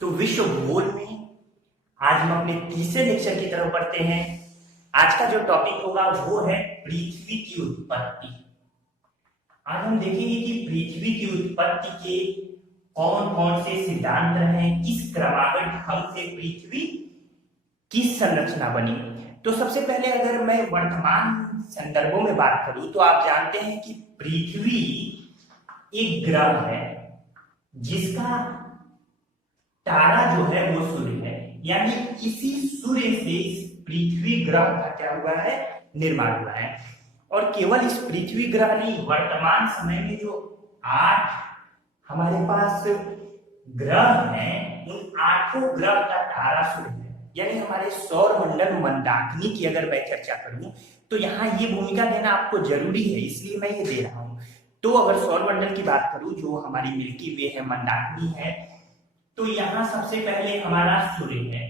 तो विश्व भूगोल में आज हम अपने तीसरे लेक्चर की तरफ बढ़ते हैं। आज का जो टॉपिक होगा वो है पृथ्वी की उत्पत्ति। आज हम देखेंगे कि पृथ्वी की उत्पत्ति के कौन कौन से सिद्धांत रहे, किस क्रमागत ढंग से पृथ्वी की संरचना बनी। तो सबसे पहले अगर मैं वर्तमान संदर्भों में बात करूं तो आप जानते हैं कि पृथ्वी एक ग्रह है जिसका तारा जो है वो सूर्य है, यानी इसी सूर्य से इस पृथ्वी ग्रह का क्या हुआ है, निर्माण हुआ है। और केवल इस पृथ्वी ग्रह नहीं, वर्तमान समय में जो 8 हमारे पास ग्रह हैं, उन 8 ग्रह का तारा सूर्य है। यानी हमारे सौर मंडल मंदाकिनी की अगर मैं चर्चा करूं तो यहाँ ये भूमिका देना आपको जरूरी है, इसलिए मैं ये दे रहा हूं। तो अगर सौर मंडल की बात करूं जो हमारी मिल्की वे है, मंदाकिनी है, तो यहाँ सबसे पहले हमारा सूर्य है।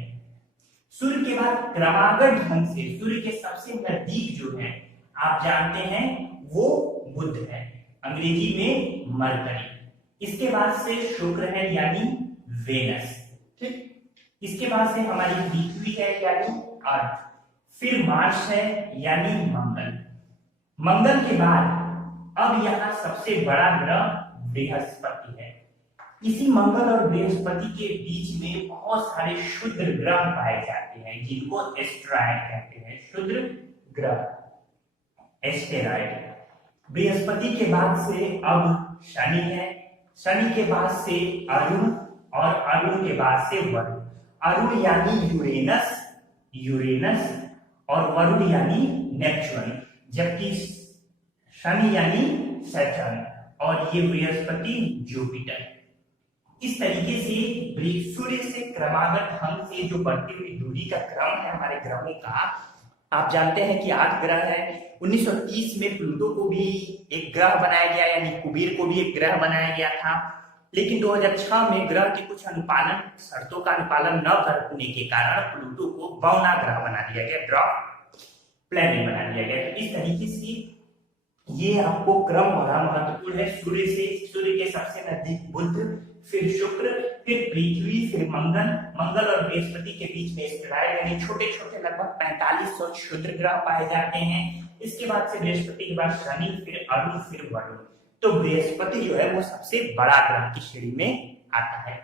सूर्य के बाद क्रमागत ढंग से सूर्य के सबसे नजदीक जो है आप जानते हैं वो बुध है, अंग्रेजी में मरकरी। इसके बाद से शुक्र है यानी वेनस, ठीक। इसके बाद से हमारी पृथ्वी है यानी अर्थ, फिर मार्स है यानी मंगल। मंगल के बाद अब यहाँ सबसे बड़ा ग्रह बृहस्पति है। इसी मंगल और बृहस्पति के बीच में बहुत सारे क्षुद्र ग्रह पाए जाते हैं जिनको एस्टेरॉयड कहते हैं, क्षुद्र ग्रह, एस्टेरॉयड। बृहस्पति के बाद से अब शनि है, शनि के बाद से अरुण, और अरुण के बाद से वरुण। अरुण यानी यूरेनस, यूरेनस, और वरुण यानी नेपच्यून, जबकि शनि यानी सैटर्न, और ये बृहस्पति जुपिटर। इस तरीके से सूर्य से क्रमागत ढंग से जो बढ़ती हुई दूरी का क्रम है हमारे ग्रहों का, आप जानते हैं कि 8 ग्रह है। 1930 में प्लूटो को भी एक ग्रह बनाया गया, यानी कुबेर को भी एक ग्रह बनाया गया था, लेकिन 2006 में ग्रह के कुछ अनुपालन शर्तों का अनुपालन न करने के कारण प्लूटो को बौना ग्रह बना दिया गया, ड्रॉप प्लैनेट बना दिया गया। तो इस तरीके से ये आपको क्रम बड़ा महत्वपूर्ण है। सूर्य के सबसे नजदीक बुध, फिर शुक्र, फिर पृथ्वी, फिर मंगल और बृहस्पति के बीच में एस्टेरॉयड यानी छोटे छोटे लगभग 4500 क्षुद्र ग्रह पाए जाते हैं। इसके बाद से बृहस्पति के बाद शनि, फिर अरुण, फिर वरुण। तो बृहस्पति जो है वो सबसे बड़ा ग्रह की श्रेणी में आता है।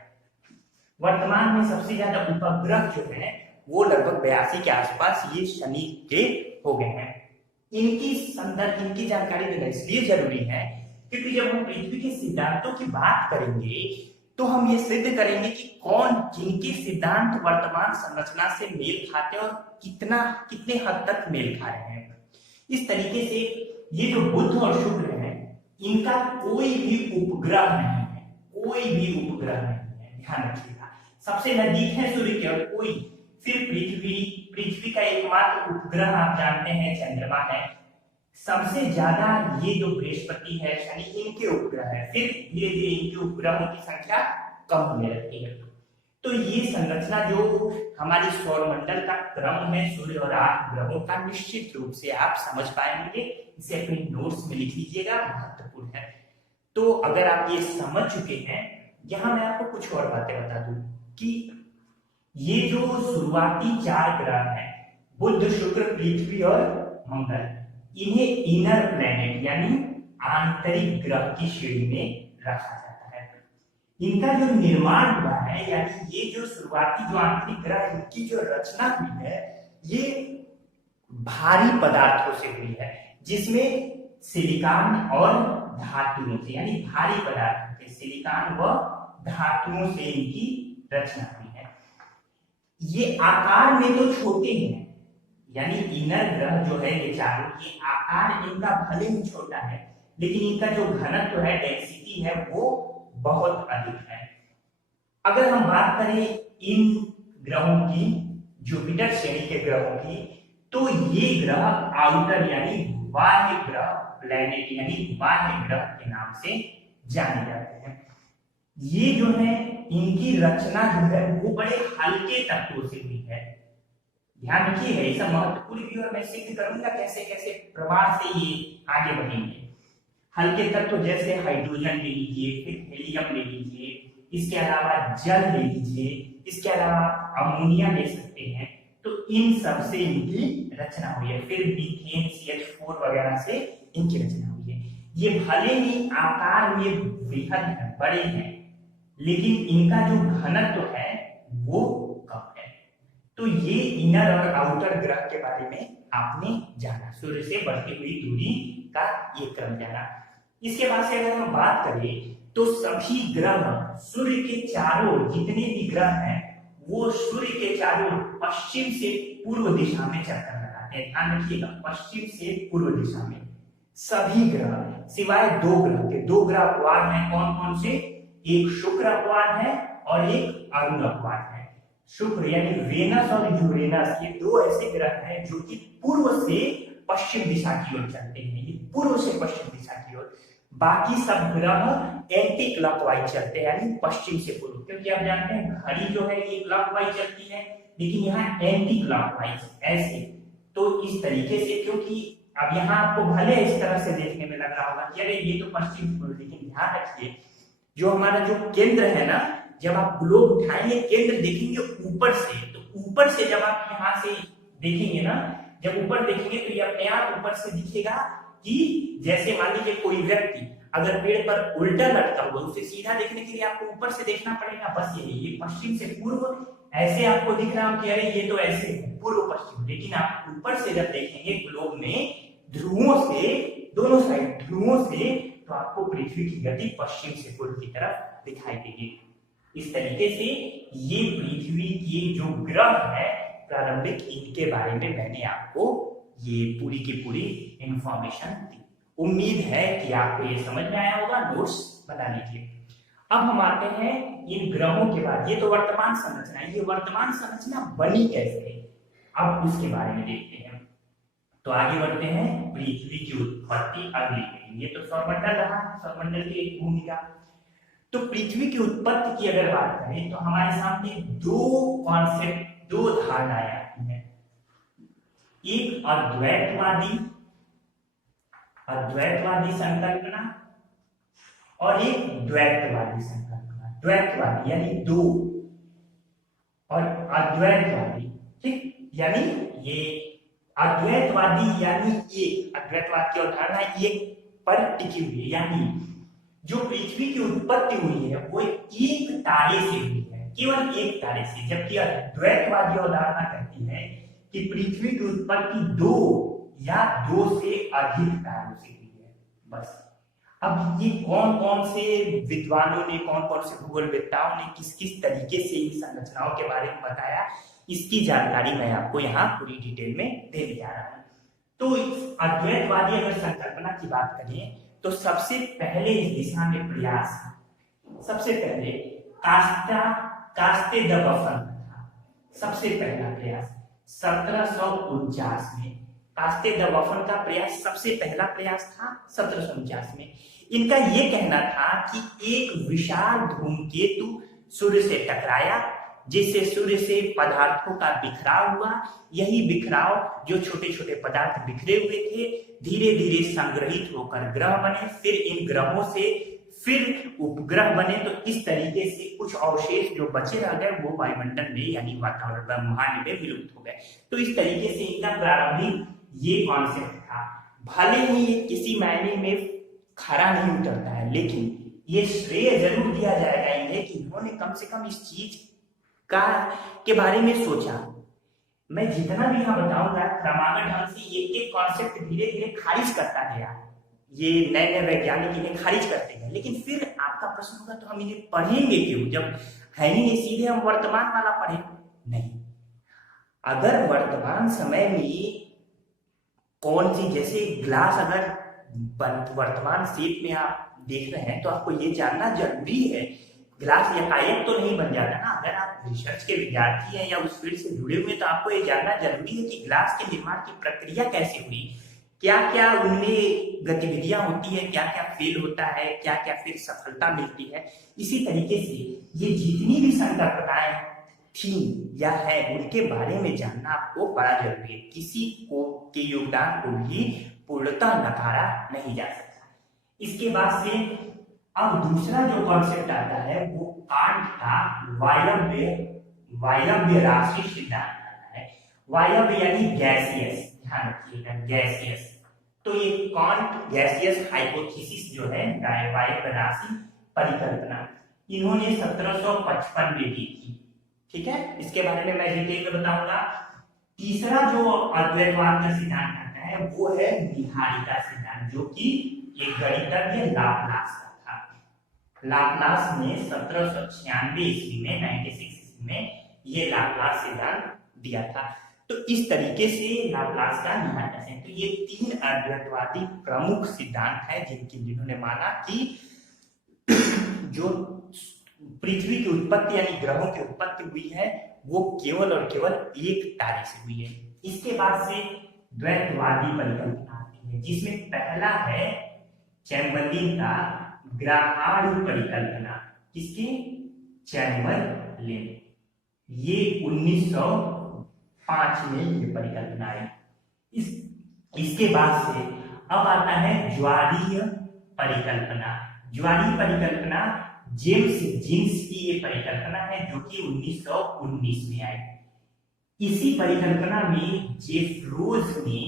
वर्तमान में सबसे ज्यादा उपग्रह जो है वो लगभग 82 के आसपास ये शनि के हो गए हैं। इनकी जानकारी देना इसलिए जरूरी है क्योंकि जब हम पृथ्वी के सिद्धांतों की बात करेंगे तो हम ये सिद्ध करेंगे कि किनके सिद्धांत वर्तमान संरचना से मेल खाते हैं और कितने हद तक मेल खा रहे हैं। इस तरीके से ये जो बुध और शुक्र है इनका कोई भी उपग्रह नहीं है, कोई भी उपग्रह नहीं है, ध्यान रखिएगा। सबसे नजदीक है सूर्य के और कोई, फिर पृथ्वी का एकमात्र उपग्रह आप जानते हैं चंद्रमा है। सबसे ज्यादा ये जो बृहस्पति है, शनि, इनके उपग्रह है। फिर धीरे धीरे इनके उपग्रहों की संख्या कम होने लगती है। तो ये संरचना जो हमारी सौर मंडल का क्रम है सूर्य और 8 ग्रहों का, निश्चित रूप से आप समझ पाएंगे। इसे अपने नोट्स में लिख लीजिएगा, महत्वपूर्ण है। तो अगर आप ये समझ चुके हैं, यहाँ मैं आपको कुछ और बातें बता दूं कि ये जो शुरुआती 4 ग्रह हैं, बुध, शुक्र, पृथ्वी और मंगल, इन्हें इनर प्लैनेट यानी आंतरिक ग्रह की श्रेणी में रखा जाता है। इनका जो निर्माण हुआ है, यानी ये जो शुरुआती जो आंतरिक ग्रह, इनकी जो रचना हुई है ये भारी पदार्थों से हुई है, जिसमें सिलिकॉन और धातुओं से, यानी भारी पदार्थों से, सिलिकॉन व धातुओं से इनकी रचना हुई है। ये आकार में तो छोटे हैं, यानी इनर ग्रह जो है ये चारों, ये आकार इनका भले ही छोटा है लेकिन इनका जो घनत्व है, डेंसिटी है, वो बहुत अधिक है। अगर हम बात करें इन ग्रहों की, जुपिटर श्रेणी के ग्रहों की, तो ये ग्रह आउटर यानी बाह्य ग्रह, प्लैनेट यानी बाह्य ग्रह के नाम से जाने जाते हैं। ये जो है इनकी रचना जो है वो बड़े हल्के तत्वों से हुई है। ध्यान रखिएगा, ये सब महत्वपूर्ण भी, और मैं सिद्ध करूंगा कैसे कैसे प्रमाण से ये आगे बढ़ेंगे। हल्के तत्व जैसे हाइड्रोजन ले लीजिए, फिर हीलियम ले लीजिए, इसके अलावा जल ले लीजिए, इसके अलावा अमोनिया ले सकते हैं। तो इन सब से इनकी रचना हुई है। फिर मीथेन, CH4 वगैरह से इनकी रचना हुई है। ये भले ही आकार में वृहद है, बड़े हैं, लेकिन इनका जो घनत्व है वो कम है। तो ये इनर और आउटर ग्रह के बारे में आपने जाना, सूर्य से बढ़ती हुई दूरी का ये क्रम जाना। इसके बाद से अगर हम बात करें तो सभी ग्रह सूर्य के चारों ओर, जितने भी ग्रह हैं वो सूर्य के चारों ओर पश्चिम से पूर्व दिशा में चक्कर लगाते हैं। ध्यान रखिएगा, पश्चिम से पूर्व दिशा में सभी ग्रह, सिवाय दो ग्रह के। दो ग्रह अपवाद हैं, कौन कौन से? एक शुक्र अपवाद है और एक अरुण अपवाद है। शुक्र यानी वेनस और यूरेनस, ये दो ऐसे ग्रह हैं जो कि पूर्व से पश्चिम दिशा की ओर चलते हैं। ये पूर्व से पश्चिम दिशा की ओर। बाकी सब ग्रह एंटी क्लॉकवाइज चलते हैं, यानी पश्चिम से पूर्व। क्योंकि आप जानते हैं घड़ी जो है ये क्लॉकवाइज चलती है, लेकिन यहाँ एंटी क्लॉकवाइज ऐसे। तो इस तरीके से, क्योंकि अब यहाँ आपको भले इस तरह से देखने में लग रहा होगा कि अरे ये तो पश्चिम से पूर्व, लेकिन ध्यान रखिए जो हमारा जो केंद्र है ना, जब आप ग्लोब उठाएंगे केंद्र देखेंगे ऊपर से, तो ऊपर से जब आप यहाँ से देखेंगे ना, जब ऊपर देखेंगे तो ये अपने आप ऊपर से दिखेगा कि जैसे मान लीजिए कोई व्यक्ति अगर पेड़ पर उल्टा लटका हुआ, उसे सीधा देखने के लिए आपको ऊपर से देखना पड़ेगा। बस ये पश्चिम से पूर्व ऐसे आपको दिख रहा हो कि अरे ये तो ऐसे है पूर्व पश्चिम, लेकिन आप ऊपर से जब देखेंगे ग्लोब में ध्रुवों से, दोनों साइड ध्रुवों से, तो आपको पृथ्वी की गति पश्चिम से पूर्व की तरफ दिखाई देगी। इस तरीके से ये पृथ्वी के जो ग्रह है प्रारंभिक, इनके बारे में मैंने आपको ये पूरी की पूरी इंफॉर्मेशन दी। उम्मीद है कि आपको ये समझ में आया होगा। नोट्स बना लीजिए। अब हम आते हैं इन ग्रहों के बाद। ये तो वर्तमान संरचना, ये वर्तमान संरचना बनी कैसे, अब उसके बारे में देखते हैं। तो आगे बढ़ते हैं, पृथ्वी की उत्पत्ति अगली पीढ़ी। ये तो सौरमंडल रहा, सौरमंडल की एक भूमिका। तो पृथ्वी की उत्पत्ति की अगर बात करें तो हमारे सामने दो कॉन्सेप्ट, दो धारणाएं आती हैं। एक अद्वैतवादी संकल्पना और एक द्वैतवादी संकल्पना। द्वैतवादी यानी दो, और अद्वैतवादी, ठीक, यानी ये अद्वैतवादी यानी एक, अद्वैतवाद की अवधारणा एक पर टिकी हुई है, यानी जो पृथ्वी की उत्पत्ति हुई है वो एक तारे से हुई है, केवल एक तारे से। जबकि द्वैतवादी अवधारणा कहती है कि पृथ्वी की उत्पत्ति दो या दो से अधिक तारों से हुई है। बस अब ये कौन कौन से विद्वानों ने, कौन कौन से भूगोलवेत्ताओं ने किस किस तरीके से इन संरचनाओं के बारे में बताया, इसकी जानकारी मैं आपको यहाँ पूरी डिटेल में देने जा रहा हूँ। तो अद्वैतवादी अगर संकल्पना की बात करें तो सबसे पहले इस दिशा में प्रयास, सबसे पहले कास्ते द बफन था सबसे पहला प्रयास 1749 में। कास्ते द बफन का प्रयास सबसे पहला प्रयास था 1749 में। इनका ये कहना था कि एक विशाल धूमकेतु सूर्य से टकराया, जिससे सूर्य से पदार्थों का बिखराव हुआ। यही बिखराव, जो छोटे छोटे पदार्थ बिखरे हुए थे, धीरे धीरे संग्रहित होकर ग्रह बने, फिर इन ग्रहों से फिर उपग्रह बने। तो इस तरीके से कुछ अवशेष जो बचे रह गए वो वायुमंडल में यानी वातावरण ब्रह्मांड में विलुप्त हो गए। तो इस तरीके से इनका प्रारंभिक ये कॉन्सेप्ट था। भले ही ये किसी मायने में खरा नहीं उतरता है, लेकिन ये श्रेय जरूर दिया जाएगा इन्हें कि इन्होंने कम से कम इस चीज के बारे में सोचा। मैं जितना भी यहाँ बताऊंगा क्रमागत ढंग से एक एक कॉन्सेप्ट धीरे धीरे खारिज करता गया। ये नए नए वैज्ञानिक इन्हें खारिज करते गए, लेकिन फिर आपका प्रश्न होगा तो हम इन्हें पढ़ेंगे क्यों, जब है ही नहीं सीधे हम वर्तमान वाला पढ़े? नहीं, अगर वर्तमान समय में कौन सी, जैसे ग्लास अगर वर्तमान शेप में आप देख रहे हैं तो आपको ये जानना जरूरी है, ग्लास एकाएक तो नहीं बन जाता ना। अगर आप रिसर्च के विद्यार्थी हैं या उस फील्ड से जुड़े हुए तो आपको ये जानना जरूरी है कि ग्लास के निर्माण की प्रक्रिया कैसे हुई, क्या क्या उनमें गतिविधियां होती है, क्या क्या फेल होता है, क्या क्या फिर सफलता मिलती है। इसी तरीके से ये जितनी भी संकल्पनाएं थी या है उनके बारे में जानना आपको बड़ा जरूरी है। किसी को के योगदान को भी पूर्णतः नकारा नहीं जा सकता। इसके बाद से अब दूसरा जो कॉन्सेप्ट आता है वो कांट का वायव्य राशि सिद्धांत आता है। वायव्य यानी गैसियस, ध्यान रखिएगा गैसियस। तो ये कांट गैसियस हाइपोथेसिस जो है वायव्य राशि परिकल्पना, इन्होंने 1755 में दी थी। ठीक है, इसके बारे में मैं डिटेल में बताऊंगा। तीसरा जो अद्वैतवाद का सिद्धांत आता है वो है निहारिका सिद्धांत, जो कि एक गणितज्ञ लाप्लास का था। लाप्लास ने 1796 ईस्वी में 96 ईस्वी में ये लाप्लास सिद्धांत दिया था। तो इस तरीके से लाप्लास का निहारिका सिद्धांत, तो ये तीन अद्वैतवादी प्रमुख सिद्धांत हैं जिन्होंने माना कि जो पृथ्वी की उत्पत्ति यानी ग्रहों की उत्पत्ति हुई है वो केवल और केवल एक तारे से हुई है। इसके बाद से द्वैतवादी परिकल्पना आती है, जिसमें पहला है चैम्बरलिन का ग्रहाणु परिकल्पना। किसकी? चैम्बरलिन। ये 1905 में ये परिकल्पना आई। इसके बाद से अब आता है ज्वारीय परिकल्पना। ज्वारीय परिकल्पना जेम्स जीन्स की ये परिकल्पना है जो कि 1919 में आई। इसी परिकल्पना में जेफ्रोज ने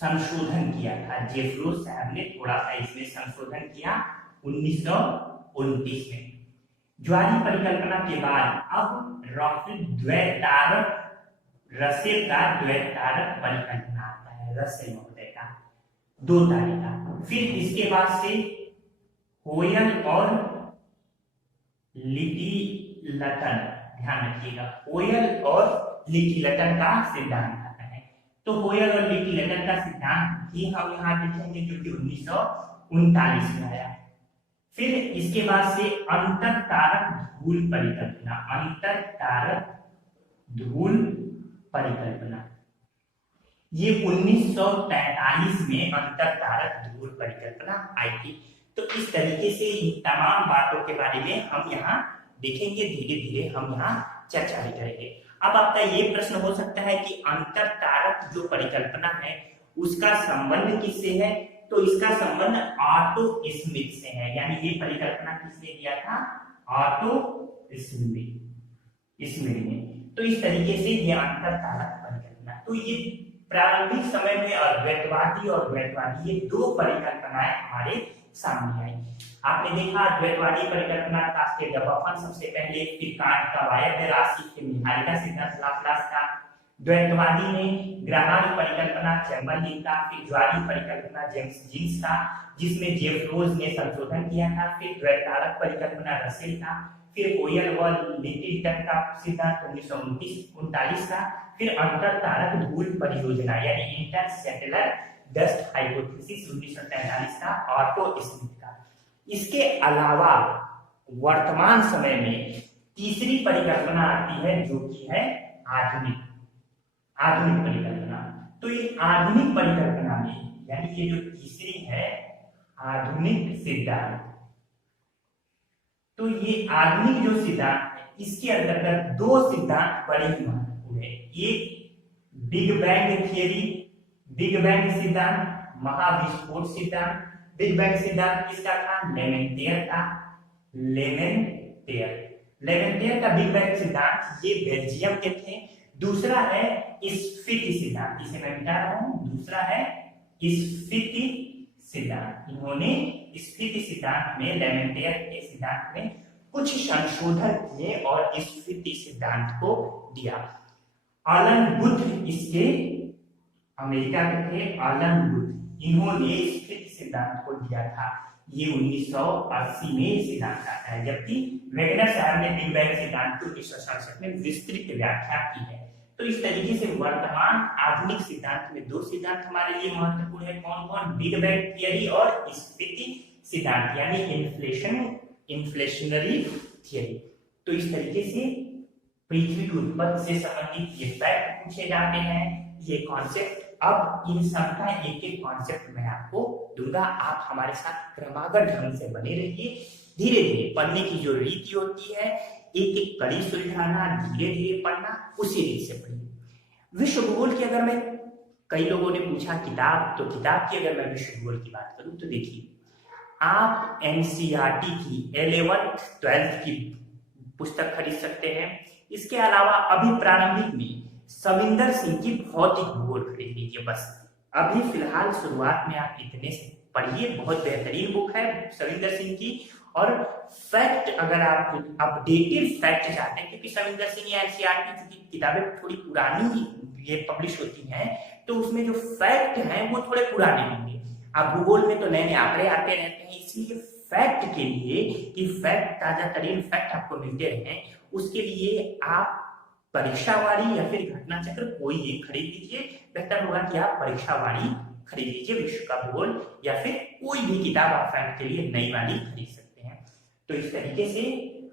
संशोधन किया था। जेफ्रोज साहब ने थोड़ा सा इसमें संशोधन किया 1929 में। ज्वारीय परिकल्पना के बाद अब रसेल का द्वैतारक परिकल्पना आता है, रसेल महोदय का 2 तारे का। फिर इसके बाद से होयल और लिटिलटन, ध्यान रखिएगा, होयल और लिटिलटन का सिद्धांत आता है। तो होयल और लिटिलटन का सिद्धांत ही हम यहाँ देखेंगे जो कि 1939 में आया। फिर इसके बाद से अंतर तारक धूल परिकल्पना, अंतर तारक धूल परिकल्पना, ये 1943 में अंतर तारक धूल परिकल्पना आई थी। तो इस तरीके से इन तमाम बातों के बारे में हम यहाँ देखेंगे, धीरे धीरे हम यहाँ चर्चा भी करेंगे। अब आपका ये प्रश्न हो सकता है कि अंतर तारक जो परिकल्पना है उसका संबंध किससे है? तो इसका संबंध ऑटो स्मिथ से है। यानी ये परिकल्पना किसने दिया था? ऑटो स्मिथ ने। तो इस तरीके से ये अंतर तारक परिकल्पना, तो ये प्रारंभिक समय में अद्वैतवादी और द्वैतवादी ये 2 परिकल्पनाएं हमारे सामने आई। आपने देखा द्वैतवादी परिकल्पना का बफन सबसे पहले, फिर कांट का वायव्य राशि, फिर निहारिका सिद्धांत लाप्लास का, द्वैतवादी ने ग्रहाणु परिकल्पना चैम्बरलिन का, फिर ज्वारीय परिकल्पना जेम्स जीन्स का जिसमें जेफ्रोज ने संशोधन किया था, फिर द्वैतारक परिकल्पना रसेल का, फिर होयल व लिटिलटन का सिद्धांत 1939 का, फिर अंतर तारक धूल परियोजना यानी इंटरस्टेलर डस्ट हाइपोथेसिस 1943 का, ऑटो स्मिथ का। इसके अलावा वर्तमान समय में तीसरी परिकल्पना आती है जो कि है आधुनिक परिकल्पना। तो ये आधुनिक परिकल्पना में यानी ये जो तीसरी है आधुनिक सिद्धांत, तो ये आधुनिक जो सिद्धांत है इसके अंतर्गत 2 सिद्धांत बड़े ही महत्वपूर्ण है। एक big bang theory, big bang सिद्धांत, महाविस्फोट सिद्धांत। बिग बैंग सिद्धांत किसका था? लेमेंटियर का। लेमेंटियर का बिग बैंग सिद्धांत ये बेल्जियम के थे। दूसरा है स्फीति सिद्धांत, इसे मैं मिटा रहा हूं, दूसरा है स्फीति सिद्धांत। इन्होंने स्फीति सिद्धांत में, लेमेंटियर के सिद्धांत में कुछ संशोधन किए और स्फीति सिद्धांत को दिया। आलन बुद्ध इसके अमेरिका के थे, आलन बुद्ध, इन्होंने स्फीति सिद्धांत को दिया था। ये 1980 में सिद्धांत आता है, जबकि वेगनर साहब ने बिग बैंग सिद्धांत को 1967 में विस्तृत व्याख्या की है। तो इस तरीके से वर्तमान आधुनिक सिद्धांत में 2 सिद्धांत हमारे लिए महत्वपूर्ण है। कौन कौन? बिग बैंग थियरी और स्फीति सिद्धांत यानी इन्फ्लेशनरी थियरी। तो इस तरीके से पृथ्वी की उत्पत्ति से संबंधित ये फैक्ट पूछे जाते हैं, ये कॉन्सेप्ट। अब इन सबका एक कॉन्सेप्ट मैं आपको दूंगा, आप हमारे साथ क्रमागत ढंग से बने रहिए। धीरे धीरे पढ़ने की जो रीति होती है, एक कड़ी सुलझाना, धीरे धीरे पढ़ना, उसी रीत से पढ़िए। विश्व भूगोल की अगर मैं, कई लोगों ने पूछा किताब, तो किताब की अगर मैं विश्व भूगोल की बात करूं तो देखिए आप एनसीईआरटी की 11th 12th की पुस्तक खरीद सकते हैं। इसके अलावा अभी प्रारंभिक में सविंदर सिंह की भौतिक भूगोल खरीद लीजिए। बस अभी फिलहाल शुरुआत में आप इतने से पढ़िए, बहुत बेहतरीन बुक है सविंदर सिंह की। और फैक्ट, अगर आप अपडेटेड फैक्ट चाहते हैं, क्योंकि सविंदर सिंह या एनसीईआरटी की किताबें थोड़ी पुरानी ये पब्लिश होती हैं, तो उसमें जो फैक्ट हैं वो थोड़े पुराने होंगे। अब भूगोल में तो नए नए आंकड़े आते रहते हैं, इसलिए फैक्ट के लिए कि फैक्ट ताजा तरीन फैक्ट आपको मिलते रहे, उसके लिए आप परीक्षावाड़ी या फिर घटना चक्र कोई एक खरीद लीजिए। बेहतर होगा कि आप परीक्षावाड़ी खरीद लीजिए, विश्व का भूगोल, या फिर कोई भी किताब आप फैक्ट के लिए नई वाली खरीद सकते हैं। तो इस तरीके से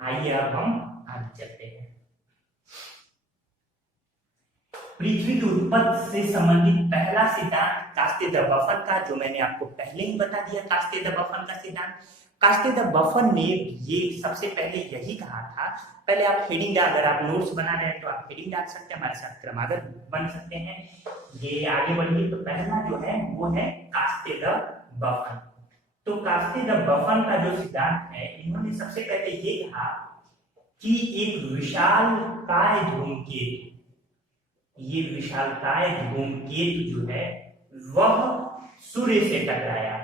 आइए अब हम आगे चलते हैं। पृथ्वी की उत्पत्ति से संबंधित पहला सिद्धांत कास्टे द बफन का, जो मैंने आपको पहले ही बता दिया। कास्टे द बफन का सिद्धांत, कास्टे द बफन ने ये सबसे पहले यही कहा था। पहले आप हेडिंग डाल, अगर आप नोट्स बना रहे हैं तो आप हेडिंग डाल सकते हैं, हमारे साथ क्रमागत बन सकते हैं। ये आगे बढ़िए, तो पहला जो है वो है कास्टे द बफन। तो कास्टे द बफन का जो सिद्धांत है, इन्होंने सबसे पहले ये कहा कि एक विशालकाय धूमकेतु, ये विशालकाय धूमकेतु जो है वह सूर्य से टकराया,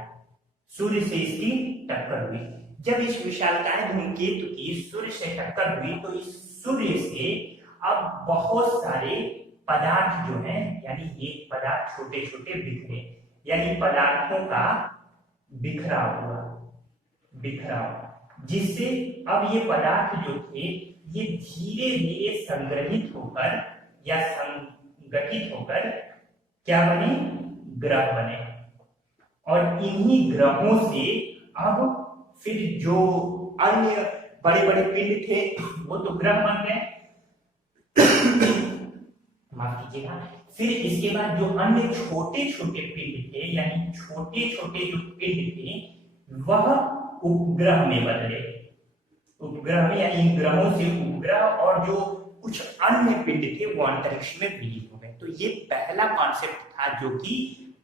सूर्य से इसकी टक्कर हुई। जब इस विशालकाय धूमकेतु की सूर्य से टक्कर हुई तो इस सूर्य से अब बहुत सारे पदार्थ जो हैं, यानी एक पदार्थ छोटे छोटे बिखरे, यानी पदार्थों का बिखराव हुआ, बिखराव, जिससे अब ये पदार्थ जो थे ये धीरे धीरे संग्रहित होकर या संगठित होकर क्या बने, ग्रह बने। और इन्हीं ग्रहों से अब फिर जो अन्य बड़े बड़े पिंड थे वो तो ग्रह बन गए, माफ कीजिएगा। फिर इसके बाद जो अन्य छोटे छोटे पिंड थे, यानी छोटे छोटे जो पिंड थे वह उपग्रह में बदले, उपग्रह में, यानी इन ग्रहों से उपग्रह, और जो कुछ अन्य पिंड थे वो अंतरिक्ष में विलीन हो गए। तो ये पहला कॉन्सेप्ट था जो कि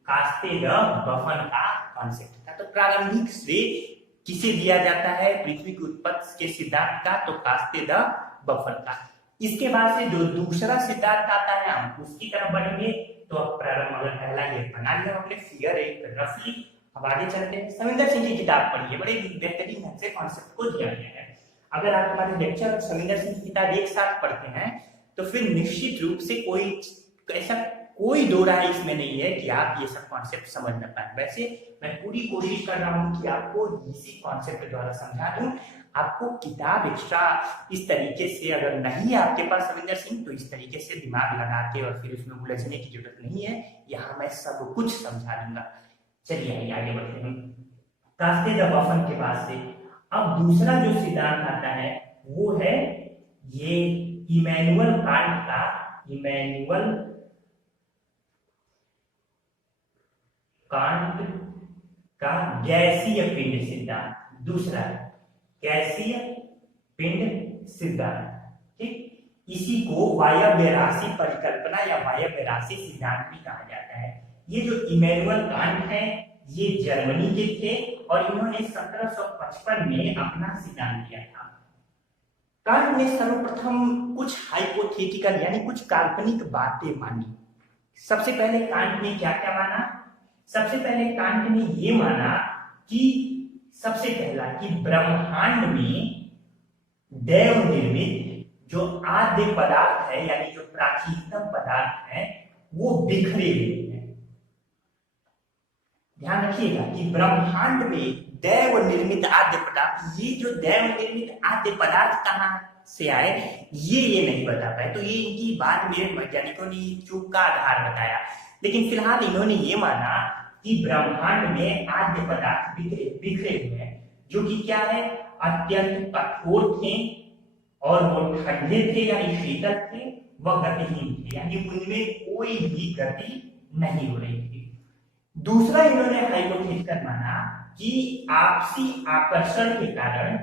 कास्टे द बफन का कॉन्सेप्ट था। तो प्रारंभिक श्रेय किसे दिया जाता है पृथ्वी की उत्पत्ति के सिद्धांत का, तो कास्टे द बफन का। इसके बाद से जो दूसरा सिद्धांत आता है हम उसकी तरफ बढ़ेंगे। तो अब प्रारंभ, अगर पहला ये बना लिया हमने फिगर एक रफली, अब आगे चलते हैं। सविंदर सिंह की किताब पढ़िए, बड़े बेहतरीन ढंग से कॉन्सेप्ट को दिया गया है। अगर आप हमारे लेक्चर सविंदर सिंह की किताब एक साथ पढ़ते हैं तो फिर निश्चित रूप से कोई दो राय इसमें नहीं है कि आप ये सब कॉन्सेप्ट समझ ना पाए। वैसे मैं पूरी कोशिश कर रहा हूँ कि आपको इसी कॉन्सेप्ट द्वारा समझा दूं। आपको किताब एक्स्ट्रा इस तरीके से अगर नहीं है आपके पास सविंदर सिंह, तो इस तरीके से दिमाग लगा के और फिर उसमें उलझने की जरूरत नहीं है, यहाँ मैं सब कुछ समझा दूंगा। चलिए आगे बढ़ते हैं। कास्टे द बफन के बाद से अब दूसरा जो सिद्धांत आता है वो है ये इमैनुअल कांट का, इमैनुअल कांट का गैसीय पिंड सिद्धांत। दूसरा गैसीय पिंड सिद्धांत, ठीक। इसी को वायव्य राशि परिकल्पना या वायव्य राशि सिद्धांत भी कहा जाता है। ये जो इमैनुअल कांट है ये जर्मनी के थे और इन्होंने 1755 में अपना सिद्धांत दिया था। कांट ने सर्वप्रथम कुछ हाइपोथेटिकल यानी कुछ काल्पनिक बातें मानी। सबसे पहले कांट ने क्या क्या माना? सबसे पहले कांट ने ये माना कि सबसे पहला कि ब्रह्मांड में दैव निर्मित जो आद्य पदार्थ है यानी जो प्राचीनतम पदार्थ है वो बिखरे हुए हैं। ध्यान रखिएगा कि ब्रह्मांड में दैव निर्मित आद्य पदार्थ, ये जो दैव निर्मित आद्य पदार्थ कहां से आए ये नहीं बता पाए। तो ये इनकी बाद में वैज्ञानिकों ने चूक का आधार बताया, लेकिन फिलहाल इन्होंने ये माना कि ब्रह्मांड में आद्य पदार्थ बिखरे हुए हैं जो कि क्या है, अत्यंत कठोर थे और वो ठंडे थे यानी शीतल थे, वह गतिहीन थे यानी उनमें कोई भी गति नहीं हो रही थी। दूसरा इन्होंने हाइपोथेटिकल माना कि आपसी आकर्षण के कारण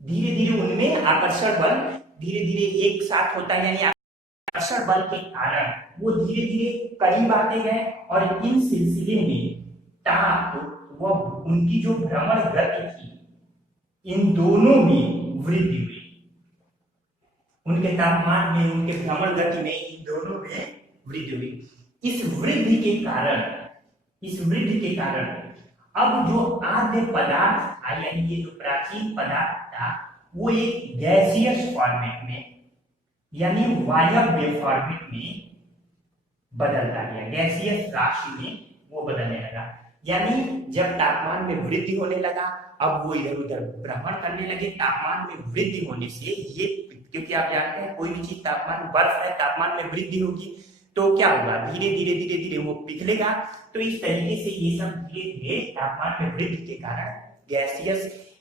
धीरे धीरे उनमें आकर्षण बल धीरे धीरे एक साथ होता है, यानी आकर्षण बल के कारण वो धीरे धीरे करीब आते गए और इन सिलसिले में ताप वह उनकी जो भ्रमण गति थी इन दोनों में वृद्धि हुई, उनके तापमान में, उनके भ्रमण गति में, इन दोनों में वृद्धि हुई। इस वृद्धि के कारण अब जो आद्य पदार्थ था, यानी ये जो प्राचीन पदार्थ था, वो एक गैसियस फॉर्मेट में यानी वायव्य फॉर्मेट में बदलता गया, गैसियस राशि में वो बदलने लगा। यानी जब तापमान में वृद्धि होने लगा, अब वो इधर उधर भ्रमण करने लगे। तापमान में वृद्धि होने से ये, क्योंकि आप जानते हैं कोई भी चीज तापमान, बर्फ है, तापमान में वृद्धि होगी तो क्या होगा, धीरे धीरे वो पिघलेगा। तो इस तरीके से ये सब धीरे धीरे तापमान में वृद्धि के कारण गैसियस,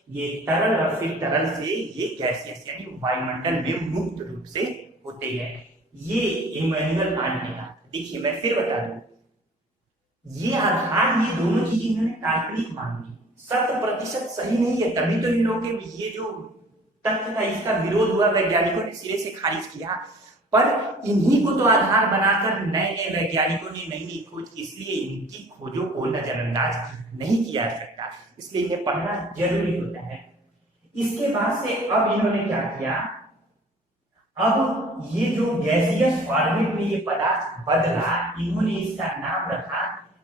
ये तरल और फिर तरल से ये गैसियस यानी वायुमंडल में मुक्त रूप से होते हैं। ये इमैनुअल कांट ने कहा। देखिए मैं फिर बता दूं, ये आधार, ये दोनों चीजें इन्होंने काल्पनिक मानी, 100% सही नहीं है, तभी तो इन लोगों के ये जो तथ्य था इसका विरोध हुआ, वैज्ञानिकों ने सिरे से खारिज किया। पर इन्हीं को तो आधार बनाकर नए नए वैज्ञानिकों ने नई नई खोज की, इसलिए इनकी खोजों को नजरअंदाज नहीं किया जा सकता, इसलिए इन्हें पढ़ना जरूरी होता है। इसके बाद से अब इन्होंने क्या किया, अब ये जो गैसियस फॉर्मेट में ये पदार्थ बदला, इन्होंने इसका नाम रखा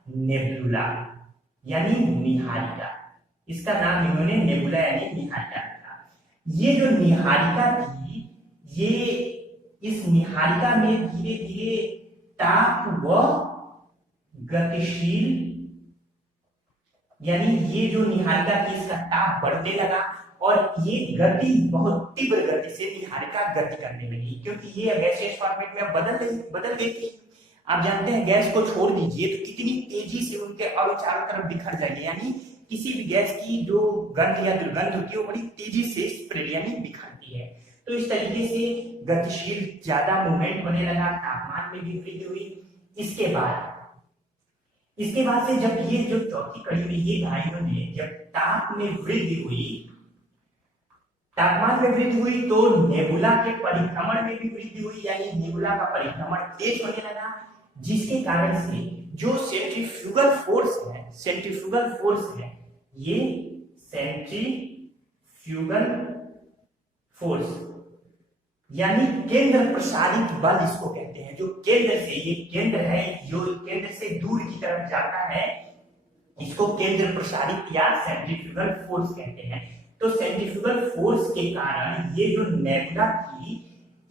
नेबुला यानी निहारिका। इसका नाम इन्होंने नेबुला यानी निहारिका रखा। ये जो निहारिका थी, ये इस निहारिका में धीरे धीरे ताप व गतिशील, यानी ये जो निहारिका थी इसका ताप बढ़ने लगा और ये गति बहुत तीव्र गति से निहारिका गति करने लगी, क्योंकि ये गैसियस फॉर्मेट में बदल गई थी। आप जानते हैं गैस को छोड़ दीजिए तो कितनी तेजी से उनके अणु चारों तरफ बिखर जाएंगे, यानी किसी भी गैस की जो गंध या दुर्गंध होती है वो बड़ी तेजी से स्प्रेड यानी बिखरती है। तो इस तरीके से गतिशील ज्यादा मूवमेंट होने लगा, तापमान में भी वृद्धि हुई। इसके बाद से जब ये जो चौथी कड़ी में ये भाइयों ने जब ताप में वृद्धि हुई, तापमान में वृद्धि हुई तो नेबुला के परिभ्रमण में भी वृद्धि हुई, यानी नेबुला का परिभ्रमण तेज होने लगा, जिसके कारण से जो सेंट्रीफ्यूगल फोर्स है, ये सेंट्रीफ्यूगल फोर्स यानी केंद्र प्रसारित बल इसको कहते हैं। जो केंद्र से, ये केंद्र है, जो केंद्र से दूर की तरफ जाता है, इसको केंद्र प्रसारित या सेंट्रीफ्यूगल फोर्स कहते हैं। तो सेंट्रीफ्यूगल फोर्स के कारण ये जो नेबुला थी,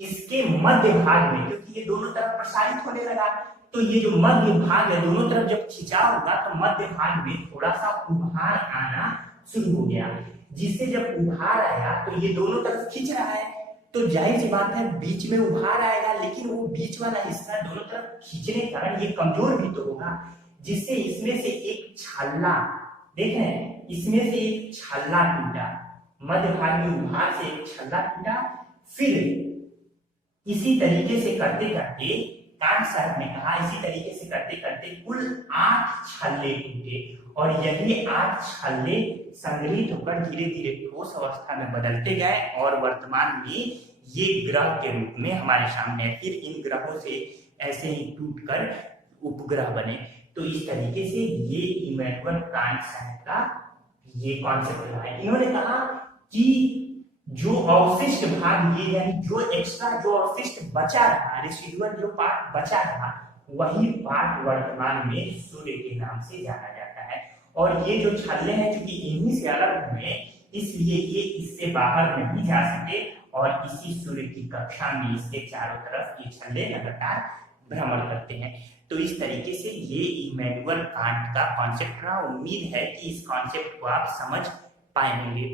इसके मध्य भाग में, क्योंकि ये दोनों तरफ प्रसारित होने लगा, तो ये जो मध्य भाग है, दोनों तरफ जब खिंचाव होगा तो मध्य भाग में थोड़ा सा उभार आना शुरू हो गया, जिससे जब उभार आया तो ये दोनों तरफ खींच रहा है, तो जाहिर सी बात है बीच में उभार आएगा, लेकिन वो बीच वाला हिस्सा दोनों तरफ खींचने के कारण ये कमजोर भी तो होगा, जिससे इसमें से एक छल्ला, देखें इसमें से एक छल्ला टूटा, मध्य भाग में उभार से एक छल्ला टूटा। फिर इसी तरीके से करते करते कांट साहब ने कहा, इसी तरीके से करते करते कुल 8 छल्ले टूटे और यही 8 छल्ले संग्रहित होकर धीरे धीरे ठोस अवस्था में बदलते गए और वर्तमान में ये ग्रह के रूप में हमारे सामने है। फिर इन ग्रहों से ऐसे ही टूटकर उपग्रह बने। तो इस तरीके से ये इमैनुअल कांट साहब का ये कॉन्सेप्ट रहा है। इन्होंने कहा कि जो अवशिष्ट भाग, ये यानी जो एक्स्ट्रा जो अवशिष्ट बचा रहा, रेसिडुअल जो पार्ट बचा रहा, वही पार्ट वर्तमान में सूर्य के नाम से जाना जाता है। और ये जो छल्ले हैं चूंकि इन्हीं से अलग हुए, इसलिए ये इससे बाहर नहीं जा सके और इसी सूर्य की कक्षा में इसके चारों तरफ ये छल्ले लगातार भ्रमण करते हैं। तो इस तरीके से ये इमैनुअल कांट का कॉन्सेप्ट रहा। उम्मीद है कि इस कॉन्सेप्ट को आप समझ पाएंगे।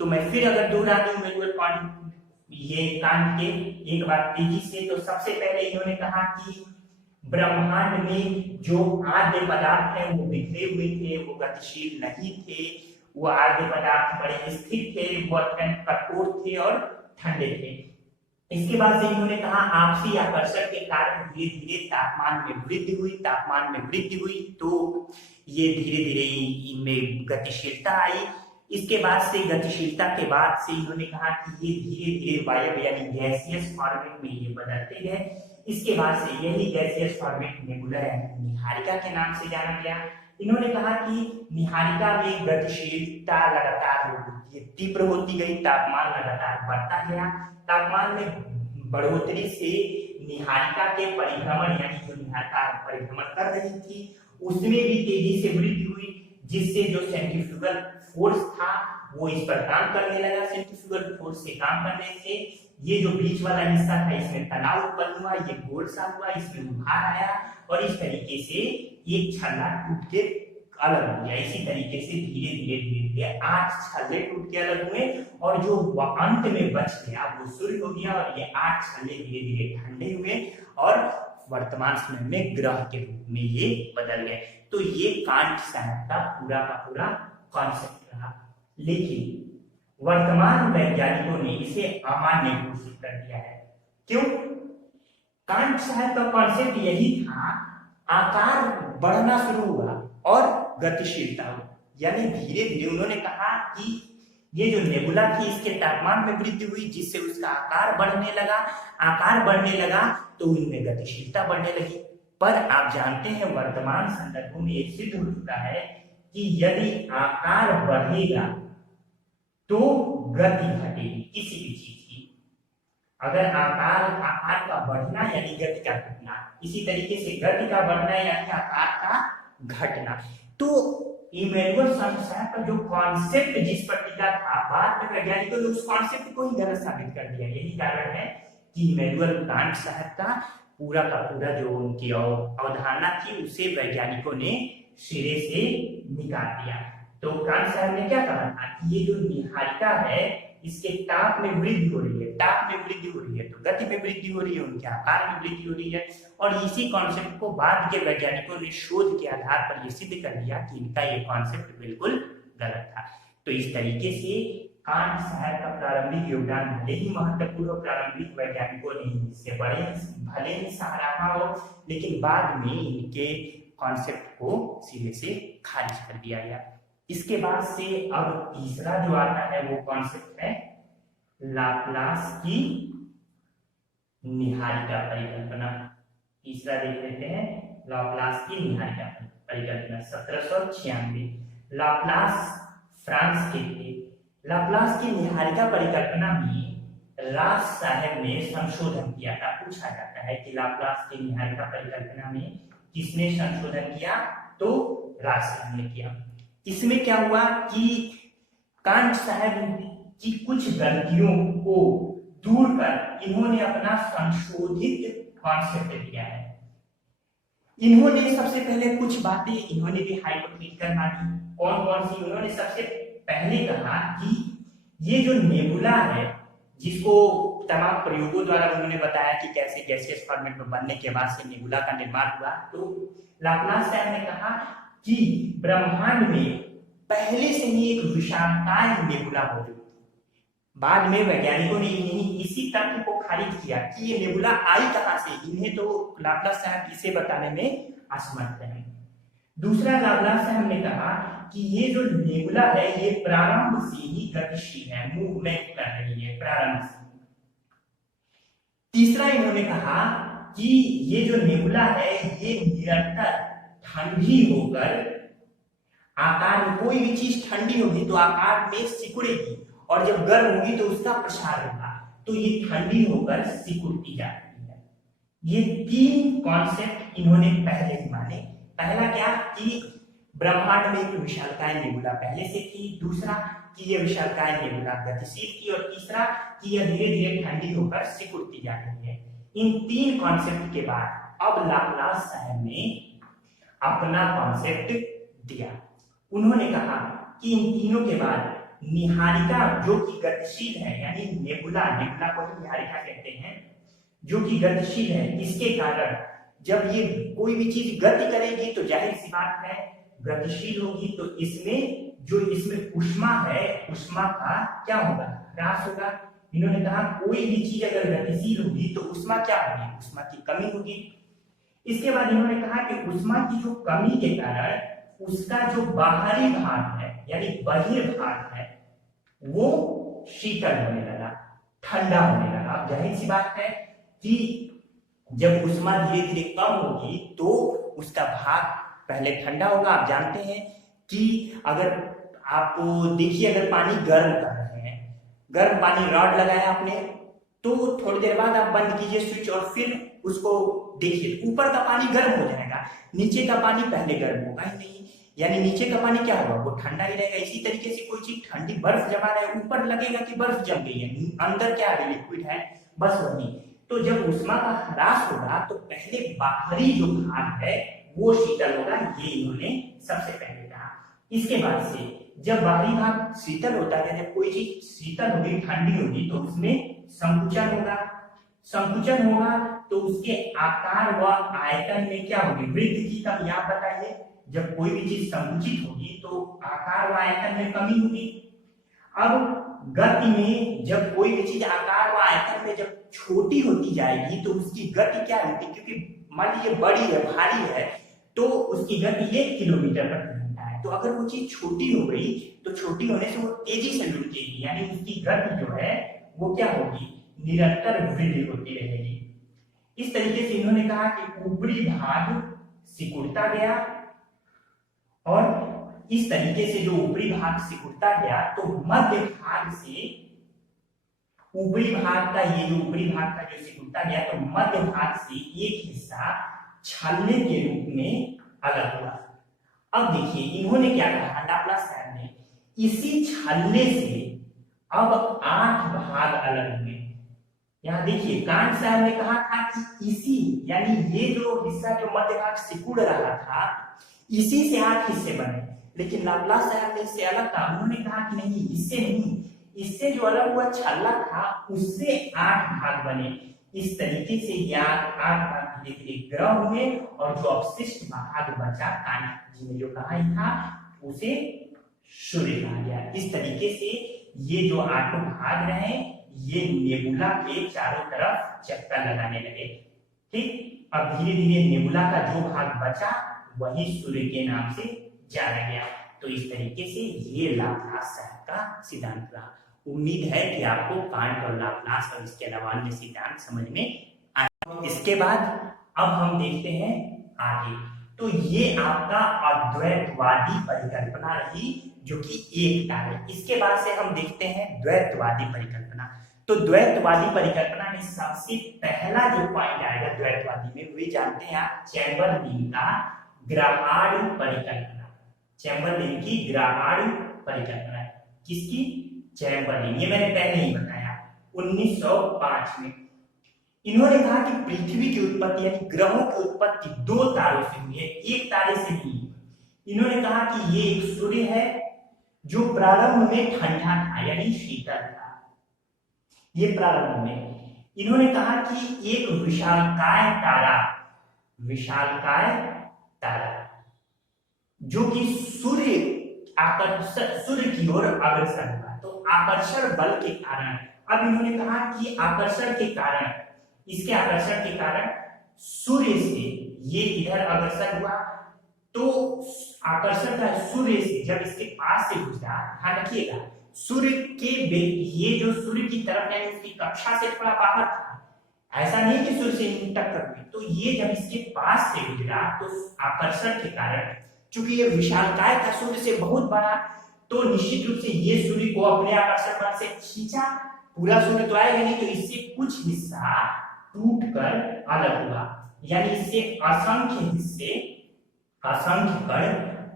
तो मैं फिर अगर दोहरा दूं इमैनुअल कांट ये कांट के एक बार तेजी से, तो सबसे पहले इन्होंने कहा कि ब्रह्मांड में जो आद्य पदार्थ है वो बिखरे हुए थे, वो गतिशील नहीं थे, वो आद्य पदार्थ बड़े स्थिर थे, वो अत्यंत कठोर थे और ठंडे थे। इसके बाद से इन्होंने कहा आपसी आकर्षण के कारण धीरे धीरे तापमान में वृद्धि हुई, तो ये धीरे धीरे इनमें गतिशीलता आई। इसके बाद से गतिशीलता के बाद से इन्होंने कहा कि ये धीरे धीरे वायव्य यानी गैसियस फॉर्मेट में ये बदलते गए। इसके बाद से यही गैसियस फॉर्मेट नेबुला यानी निहारिका के नाम से जाना गया। इन्होंने कहा कि निहारिका में गतिशीलता लगातार होती है, तीव्र होती गई, तापमान लगातार बढ़ता गया। तापमान में बढ़ोतरी से निहारिका के परिभ्रमण यानी जो निहारिका परिभ्रमण कर रही थी उसमें भी तेजी से वृद्धि हुई, जिससे जो सेंट्रीफ्यूगल फोर्स था वो इस पर काम करने लगा। सेंट्रीफ्यूगल फोर्स से काम करने से ये जो बीच वाला हिस्सा था इसमें तनाव उत्पन्न हुआ, ये गोल सा हुआ, इसमें उभार आया और इस तरीके से एक छल्ला टूट के अलग हो गया। इसी तरीके से धीरे धीरे धीरे धीरे 8 छल्ले टूट के अलग हुए और जो अंत में बच गया वो सूर्य हो गया और ये 8 छल्ले धीरे धीरे ठंडे हुए और वर्तमान समय में ग्रह के रूप में ये बदल गए। तो ये कांट साहब का पूरा कॉन्सेप्ट रहा, लेकिन वर्तमान वैज्ञानिकों ने इसे अमान्य घोषित कर दिया है। क्यों? कांट साहब का कॉन्सेप्ट यही था, आकार बढ़ना शुरू हुआ और गतिशीलता हुई, यानी धीरे धीरे उन्होंने कहा कि ये जो नेबुला थी इसके तापमान में वृद्धि हुई जिससे उसका आकार बढ़ने लगा। आकार बढ़ने लगा तो उनमें गतिशीलता बढ़ने लगी। पर आप जानते हैं वर्तमान संदर्भों में एक सिद्ध हो चुका है कि यदि आकार बढ़ेगा तो गति घटेगी किसी भी चीज की। अगर आकार का बढ़ना यानी गति का घटना, इसी तरीके से गति का बढ़ना यानी आकार का घटना। तो इमैनुअल कांट का जो कॉन्सेप्ट जिस पर टिका था, बाद में वैज्ञानिकों ने उस कॉन्सेप्ट को ही गलत साबित कर दिया। यही कारण है कि इमैनुअल कांट साहब का पूरा जो उनकी अवधारणा थी उसे वैज्ञानिकों ने सिरे से निकाल दिया। तो कांट साहब ने क्या कहा था कि ये जो निहारिका है इसके ताप में वृद्धि हो रही है, ताप में वृद्धि हो रही है तो गति में वृद्धि हो रही है, उनके आकार में वृद्धि हो रही है। और इसी कॉन्सेप्ट को बाद के वैज्ञानिकों ने शोध के आधार पर यह सिद्ध कर दिया कि इनका ये कॉन्सेप्ट बिल्कुल गलत था। तो इस तरीके से कांट साहब का प्रारंभिक योगदान भले ही महत्वपूर्ण प्रारंभिक वैज्ञानिकों ने इससे बड़े भले ही सराहा हो, लेकिन बाद में इनके कॉन्सेप्ट को सिरे से खारिज कर दिया गया। इसके बाद से अब तीसरा जो आता है वो कॉन्सेप्ट है लाप्लास की निहारिका परिकल्पना। तीसरा देख लेते हैं, लाप्लास की निहारिका परिकल्पना 1796। लाप्लास फ्रांस के थे। लाप्लास की निहारिका परिकल्पना में रास साहब ने संशोधन किया था। पूछा जाता है कि लाप्लास की निहारिका परिकल्पना में किसने संशोधन किया? तो रास साहब ने किया। इसमें क्या हुआ कि कांट साहब की कुछ गलतियों को दूर कर इन्होंने अपना संशोधित कॉन्सेप्ट दिया है। इन्होंने सबसे पहले कुछ बातें इन्होंने भी हाइपोथेटिकल मानी। कौन कौन सी? उन्होंने सबसे पहले कहा कि ये जो नेबुला है जिसको तमाम प्रयोगों द्वारा उन्होंने बताया कि कैसे गैसियस फॉर्मेट में बनने के बाद से नेबुला का निर्माण हुआ, तो लाप्लास साहब ने कहा कि ब्रह्मांड में पहले से ही एक विशालकाय नेबुला मौजूद थी। बाद में वैज्ञानिकों ने इसी तथ्य को खारिज किया कि ये नेबुला आई कहां से। इन्हें तो लाप्लास साहब इसे बताने में असमर्थ है। दूसरा, लाप्लास साहब ने कहा कि ये जो नेबुला है ये प्रारंभ से ही गतिशील है, मूवमेंट कर रही है प्रारंभ से। तीसरा, इन्होंने कहा कि ये जो नेबुला है ये निरंतर ठंडी होकर आकार में, कोई भी चीज ठंडी होगी तो आकार में सिकुड़ेगी और जब गर्म होगी तो उसका प्रसार होगा, तो ये ठंडी होकर सिकुड़ती जाती है। ये तीन कॉन्सेप्ट इन्होंने पहले ही माने। पहला क्या कि ब्रह्मांड में एक विशालकाय नेबुला पहले से थी, दूसरा कि यह विशालकाय नेबुला गतिशील थी, और तीसरा कि यह धीरे धीरे ठंडी होकर सिकुड़ती जा रही है। इन तीन कॉन्सेप्ट के बाद अब लाप्लास साहब ने अपना कॉन्सेप्ट दिया। उन्होंने कहा कि इन तीनों के बाद निहारिका जो कि गतिशील है, यानी नेबुला को ही निहारिका कहते हैं, जो कि गतिशील है, इसके कारण जब ये कोई भी चीज गति करेगी तो जाहिर सी बात है गतिशील होगी, तो इसमें उष्मा है, उष्मा का क्या होगा? ह्रास होगा। इन्होंने कहा कोई भी चीज अगर गतिशील होगी तो उष्मा क्या होगी? उष्मा की कमी होगी। इसके बाद इन्होंने कहा कि उष्मा की जो कमी के कारण उसका जो बाहरी भाग है यानी बहिर्भाग है वो शीतल होने लगा, ठंडा होने लगा। अब जाहिर सी बात है कि जब उष्मा धीरे धीरे कम होगी तो उसका भाग पहले ठंडा होगा। आप जानते हैं कि अगर आप देखिए, अगर पानी गर्म कर रहे हैं, गर्म पानी रॉड लगाया आपने, तो थोड़ी देर बाद आप बंद कीजिए स्विच और फिर उसको देखिए, ऊपर का पानी गर्म हो जाएगा, नीचे का पानी पहले गर्म होगा ही नहीं, यानी नीचे का पानी क्या होगा, वो ठंडा ही रहेगा। इसी तरीके से कोई चीज ठंडी बर्फ जमा रहे, ऊपर लगेगा कि बर्फ जम गई है, अंदर क्या है, लिक्विड है, बस वही। तो जब ऊष्मा का ह्रास होगा तो पहले बाहरी जो भाग है वो शीतल होगा, ये इन्होंने सबसे पहले कहा। इसके बाद से जब बाहरी भाग शीतल होता है, जब कोई चीज शीतल होगी, ठंडी होगी, तो उसमें संकुचन होगा। संकुचन होगा तो उसके आकार व आयतन में क्या होगी, वृद्धि की कमी। आप बताइए, जब कोई भी चीज संकुचित होगी तो आकार व आयतन में कमी होगी। अब गति में जब कोई भी चीज आकार व आयतन में जब छोटी होती जाएगी तो उसकी गति क्या होगी, क्योंकि मान लीजिए बड़ी है, भारी है, तो उसकी गति 1 किलोमीटर प्रति घंटा है। तो अगर वो चीज छोटी हो गई तो छोटी होने से वो तेजी से लुढ़केगी, यानी उसकी गति जो है वो क्या होगी, निरंतर वृद्धि होती रहेगी। इस तरीके से इन्होंने कहा कि ऊपरी भाग सिकुड़ता गया, और इस तरीके से जो ऊपरी भाग सिकुड़ता गया तो मध्य भाग से ऊपरी भाग का, ये जो ऊपरी भाग का जो सिकुड़ता गया तो मध्य भाग से एक हिस्सा छलने के रूप में अलग हुआ। अब देखिए इन्होंने क्या कहा, लाप्लास साहब ने, इसी छलने से अब 8 भाग अलग हुए। यहाँ देखिए कांट साहब ने कहा था कि इसी, यानी ये जो हिस्सा जो मध्य भाग सिकुड़ रहा था, इसी से 8 हिस्से बने। लेकिन लाप्लास साहब ने इससे अलग कहा, उन्होंने कहा कि नहीं, इससे नहीं, इससे जो अलग हुआ छल्ला था उससे 8 भाग बने। इस तरीके से यह 8 भाग धीरे धीरे ग्रह हुए, और जो अवशिष्ट भाग बचा, कांट जी ने जो कहा ही था, उसे सूर्य कहा गया। इस तरीके से ये जो 8 भाग रहे, ये नेबुला के चारों तरफ चक्कर लगाने लगे। ठीक, अब धीरे धीरे नेबुला का जो भाग बचा वही सूर्य के नाम से जाना गया। तो इस तरीके से ये लाप्लास साहब का सिद्धांत रहा। उम्मीद है कि आपको कांट और लाप्लास और इसके अलावा अन्य सिद्धांत समझ में आए। इसके बाद अब हम देखते हैं आगे। तो ये आपका अद्वैतवादी परिकल्पना रही, जो कि एकता है। इसके बाद से हम देखते हैं द्वैतवादी परिकल्पना। तो द्वैतवादी परिकल्पना में सबसे पहला जो पॉइंट आएगा द्वैतवादी में, वे जानते हैं आप, चैम्बरलिन का ग्राहार्ड परिकल्पना। चैम्बरलिन की ग्राहार्ड परिकल्पना, किसकी, चैम्बरलिन, ये मैंने पहले ही बताया 1905 में। इन्होंने कहा कि पृथ्वी की उत्पत्ति यानी ग्रहों की उत्पत्ति 2 तारों से हुई है, एक तारे से नहीं। इन्होंने कहा कि ये एक सूर्य है जो प्रारंभ में ठंडा था यानी शीतल था, ये प्रारंभ में। इन्होंने कहा कि एक विशालकाय तारा, विशालकाय तारा जो कि सूर्य की ओर अग्रसर हुआ। तो आकर्षण बल के कारण, अब इन्होंने कहा कि आकर्षण के कारण, इसके आकर्षण के कारण सूर्य से ये इधर अग्रसर हुआ, तो आकर्षण का सूर्य से जब इसके पास से गुजरा, ध्यान रखिएगा, सूर्य के ये जो सूर्य की तरफ है उसकी कक्षा से थोड़ा बाहर था, ऐसा नहीं कि सूर्य से टक्कर हुई। तो ये जब इसके पास से गुजरा तो आकर्षण के कारण, चूंकि ये विशालकाय था सूर्य से बहुत बड़ा, तो निश्चित रूप से ये सूर्य को अपने आकर्षण बल से खींचा। पूरा सूर्य तो आएगा नहीं, तो इससे कुछ हिस्सा टूटकर अलग हुआ, यानी इससे असंख्य हिस्से, असंख्य कण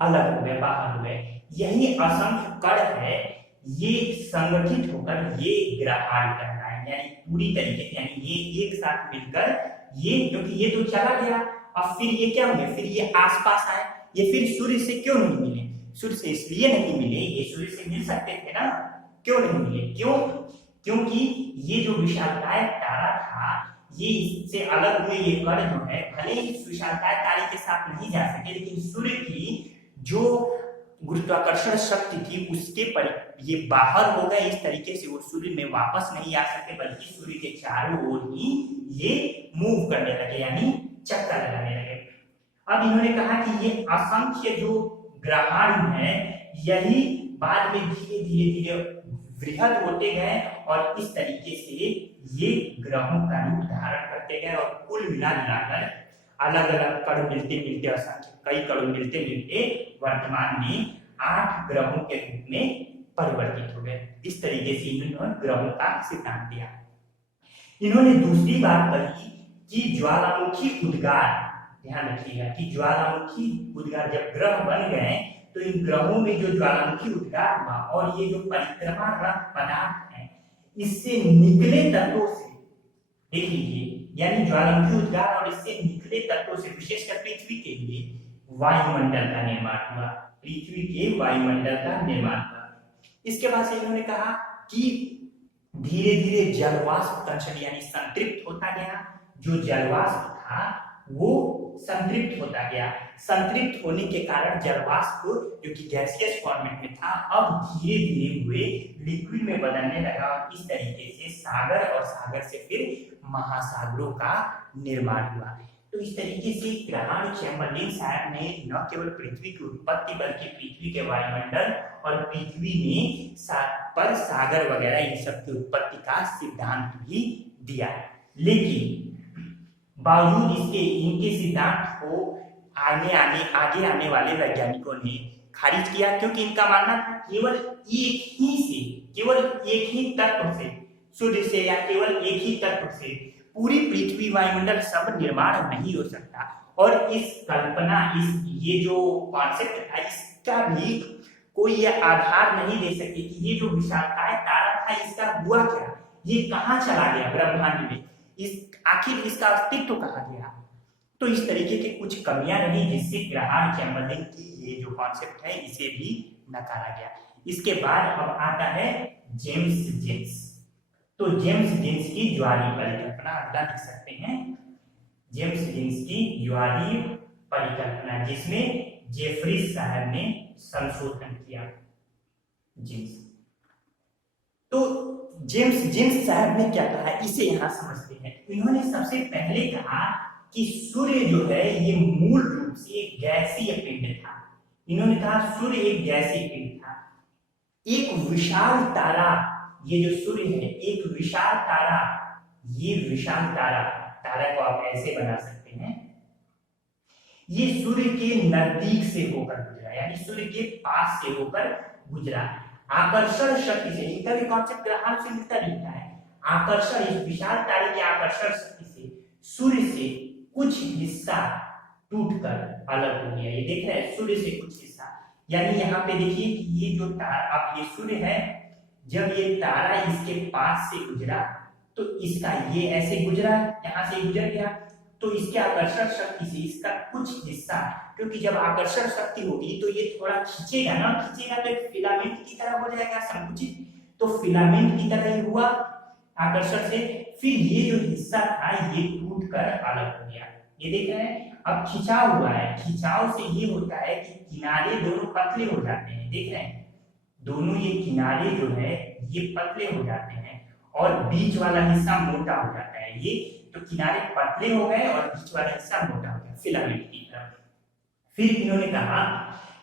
अलग हुए, बाहर हुए। यही असंख्य कण है, ये संगठित होकर ये ग्राहार्ड कहलाता है, यानी पूरी तरीके से, यानी ये एक साथ मिलकर ये, क्योंकि ये तो चला गया, अब फिर ये क्या हुए, फिर ये आसपास आए। ये फिर सूर्य से क्यों नहीं मिले, सूर्य से इसलिए नहीं मिले, ये सूर्य से मिल सकते थे ना, क्यों नहीं मिले, क्यों, क्योंकि ये जो विशालकाय तारा था, ये इससे अलग हुए ये कण जो है, भले ही इस विशालकाय तारे के साथ नहीं जा सके, लेकिन सूर्य की जो गुरुत्वाकर्षण शक्ति थी उसके पर ये बाहर हो गए। इस तरीके से वो सूर्य में वापस नहीं आ सके, बल्कि सूर्य के चारों ओर ही ये मूव करने लगे, यानी चक्कर लगाने लगे। अब इन्होंने कहा कि ये असंख्य जो ग्रहाणु है, यही बाद में धीरे धीरे धीरे वृहद होते गए, और इस तरीके से ये ग्रहों का रूप धारण करते गए, और कुल मिलाकर अलग अलग कण मिलते मिलते असंख्य कई कण मिलते मिलते वर्तमान में 8 ग्रहों के रूप में परिवर्तित हो गए। इस तरीके से इन्होंने ग्रहों का सिद्धांत दिया। इन्होंने दूसरी बात कही कि ज्वालामुखी उद्गार, ध्यान रखिएगा कि ज्वालामुखी उद्गार जब ग्रह बन गए तो इन ग्रहों में जो ज्वालामुखी उद्गार हुआ और ये जो परिक्रमा पदार्थ है इससे निकले तत्वों से, देख लीजिए, यानी ज्वालामुखी उद्गार और इससे निकले तत्वों से विशेषकर पृथ्वी के लिए वायुमंडल का निर्माण हुआ, पृथ्वी के वायुमंडल का निर्माण हुआ। इसके बाद से इन्होंने कहा कि धीरे धीरे जलवाष्प कंचन यानी संतृप्त होता गया, जो जलवाष्प था वो संतृप्त होता गया। संतृप्त होने के कारण जलवाष्प जो कि गैसियस फॉर्मेट में था अब धीरे धीरे हुए लिक्विड में बदलने लगा और इस तरीके से सागर और सागर से फिर महासागरों का निर्माण हुआ। तो इस तरीके से ग्रहाण चैम्बरलेन साहब ने न केवल पृथ्वी की उत्पत्ति बल्कि पृथ्वी के वायुमंडल और पृथ्वी में पर सागर वगैरह इन सब की उत्पत्ति का सिद्धांत भी दिया। लेकिन बावजूद इसके इनके सिद्धांत को आगे आने वाले वैज्ञानिकों ने खारिज किया, क्योंकि इनका मानना था केवल एक ही तत्व से, सूर्य से या केवल एक ही तत्व से पूरी पृथ्वी वायुमंडल सब निर्माण नहीं हो सकता। और इस कल्पना ये जो कॉन्सेप्ट था इसका भी कोई ये आधार नहीं दे सके कि ये जो विशालकाय तारा था इसका हुआ क्या, ये कहाँ चला गया ब्रह्मांड में, आखिर इसका अस्तित्व कहाँ गया। तो इस तरीके की कुछ कमियां रही जिससे ग्रहाण चैम्बरलेन की ये जो कॉन्सेप्ट है इसे भी नकारा गया। इसके बाद अब आता है जेम्स जेम्स। तो जेम्स जेम्स की ज्वारीय परिकल्पना अगला लिख सकते हैं, जेम्स जेम्स की ज्वारीय परिकल्पना जिसमें जेफरीज साहब ने संशोधन किया। जेम्स तो जेम्स जेम्स साहब ने क्या कहा इसे यहां समझते हैं। इन्होंने सबसे पहले कहा कि सूर्य जो है ये मूल रूप से एक गैसीय पिंड था। इन्होंने कहा सूर्य एक गैसीय पिंड था, एक विशाल तारा, ये जो सूर्य है एक विशाल तारा, ये विशाल तारा को आप ऐसे बना सकते हैं, ये सूर्य के नजदीक से होकर गुजरा, यानी सूर्य के पास से होकर गुजरा। आकर्षण शक्ति से, इनका भी कॉन्सेप्ट ग्रहाण से मिलता जुलता है। आकर्षण, इस विशाल तारे की आकर्षण शक्ति से सूर्य से कुछ हिस्सा टूटकर अलग हो गया। ये देख रहे हैं सूर्य से कुछ हिस्सा, यानी यहाँ पे देखिए कि ये जो तारा, अब ये सूर्य है, जब ये तारा इसके पास से गुजरा तो इसका ये ऐसे गुजरा, यहाँ से गुजर गया, तो इसके आकर्षण शक्ति से इसका कुछ हिस्सा, क्योंकि जब आकर्षण शक्ति होगी तो ये थोड़ा खींचेगा ना, खींचेगा तो एक फिलामेंट की तरह हो जाएगा संकुचित, तो फिलामेंट की तरह ही हुआ आकर्षण से। फिर ये जो हिस्सा था ये टूट कर अलग हो गया। ये देख रहे हैं अब खिंचाव हुआ है, खिंचाव से ये होता है कि किनारे दोनों पतले हो जाते हैं, देख रहे हैं दोनों ये किनारे जो है ये पतले हो जाते हैं और बीच वाला हिस्सा मोटा हो जाता है। ये तो किनारे पतले हो गए और बीच वाला हिस्सा मोटा हो गया फिलामेंट की तरह। फिर इन्होंने कहा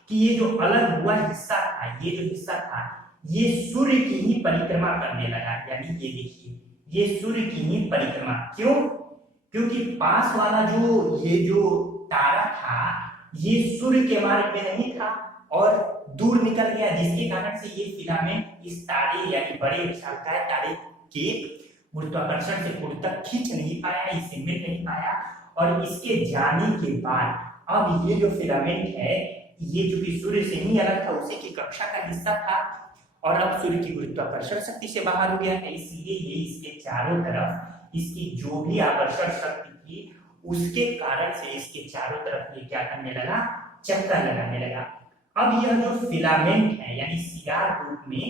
कि ये जो अलग हुआ हिस्सा था, ये जो हिस्सा था ये सूर्य की ही परिक्रमा करने लगा, यानी ये देखिए ये सूर्य की ही परिक्रमा। क्यों? क्योंकि पास वाला ये जो तारा था ये सूर्य के मार्ग में नहीं था और दूर निकल गया, जिसके कारण से ये फिलामेंट इस तारे यानी बड़े विशालकाय तारे के गुरुत्वाकर्षण से पूर्व तक खींच नहीं पाया, इससे मिल नहीं पाया। और इसके जाने के बाद अब ये जो फिलामेंट है ये जो कि सूर्य से ही अलग था, उसी की कक्षा का हिस्सा था और अब सूर्य की गुरुत्वाकर्षण शक्ति से बाहर हो गया है, इसलिए ये इसके चारों तरफ इसकी जो भी आकर्षण शक्ति थी उसके कारण से इसके चारों तरफ ये क्या करने लगा, चक्कर लगाने लगा। अब यह जो फिलामेंट है यानी सिगार रूप में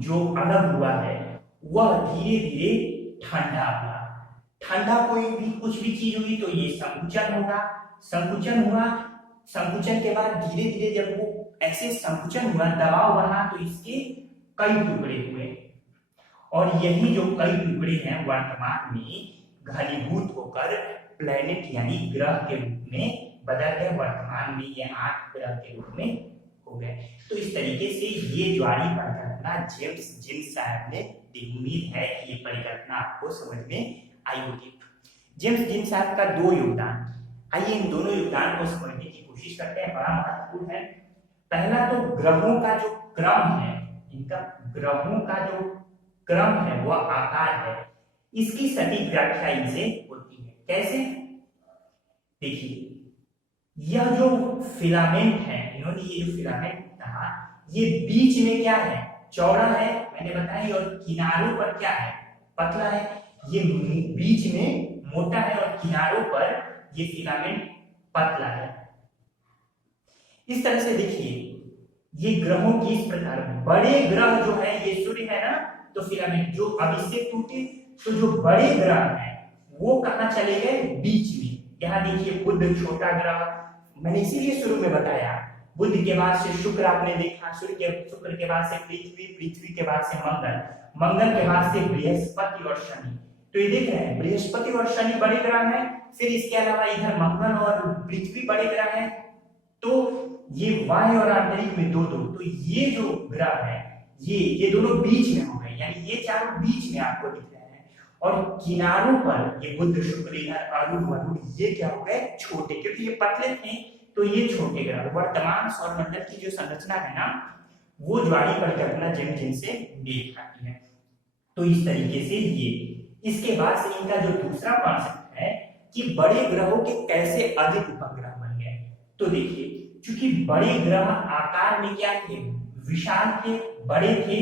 जो अलग हुआ है वह धीरे धीरे ठंडा हुआ। ठंडा कोई भी कुछ भी चीज हुई तो ये संकुचन होगा, संकुचन हुआ, संकुचन के बाद धीरे धीरे जब वो ऐसे संकुचन हुआ, दबाव बढ़ा तो इसके कई टुकड़े हुए और यही जो कई टुकड़े हैं वर्तमान में घनीभूत होकर प्लेनेट यानी ग्रह के रूप में बदल गए। वर्तमान में ये 8 ग्रह के रूप में हो गए। तो इस तरीके से ये ज्वारीय परिकल्पना जेम्स साहब ने दी। उम्मीद है कि ये परिकल्पना आपको समझ में आई होगी। जेम्स जीन साहब का 2 योगदान, आइए इन दोनों योगदान को समझने की कोशिश करते हैं, बड़ा महत्वपूर्ण है। पहला तो ग्रहों का जो क्रम है, इनका ग्रहों का जो क्रम है वह आकार है, इसकी सटीक व्याख्या इनसे होती है। कैसे? देखिए, यह जो फिलामेंट है, इन्होंने ये जो फिलामेंट कहा, ये बीच में क्या है? चौड़ा है, मैंने बताया, और किनारों पर क्या है? पतला है। ये बीच में मोटा है और किनारों पर ये फिलामेंट पतला है। इस तरह से देखिए, ये ग्रहों की इस प्रकार, बड़े ग्रह जो है, ये सूर्य है ना, तो फिलामेंट जो अब इससे टूटे, तो जो बड़े ग्रह हैं वो कहां चले गए? बीच में। यहाँ देखिए, बुध छोटा ग्रह, मैंने इसीलिए शुरू में बताया, बुध के बाद से शुक्र आपने देखा, शुक्र के बाद से पृथ्वी, पृथ्वी के बाद से मंगल, मंगल के बाद से बृहस्पति और शनि। तो ये देख रहे हैं, बृहस्पति और शनि बड़े ग्रह हैं, फिर इसके अलावा इधर मंगल और पृथ्वी बड़े ग्रह हैं, तो ये वायु और आंतरिक में दो दो, तो ये जो ग्रह है ये दोनों बीच में हो गए, यानी ये चारों बीच में आपको दिख रहे हैं, और किनारों पर ये बुध, शुक्र, इधर अरुण, वरुण, ये क्या हो गए? छोटे, क्योंकि ये पतले थे तो ये छोटे ग्रह। वर्तमान सौरमंडल की जो संरचना है ना, वो ज्वारीय परिकल्पना जेम्स जीन से मेल खाती है। तो इस तरीके से ये, इसके बाद से इनका जो दूसरा कॉन्सेप्ट है कि बड़े ग्रहों के कैसे अधिक उपग्रह बन गए। तो देखिए, क्योंकि बड़े ग्रह आकार में क्या थे? विशाल थे, बड़े थे,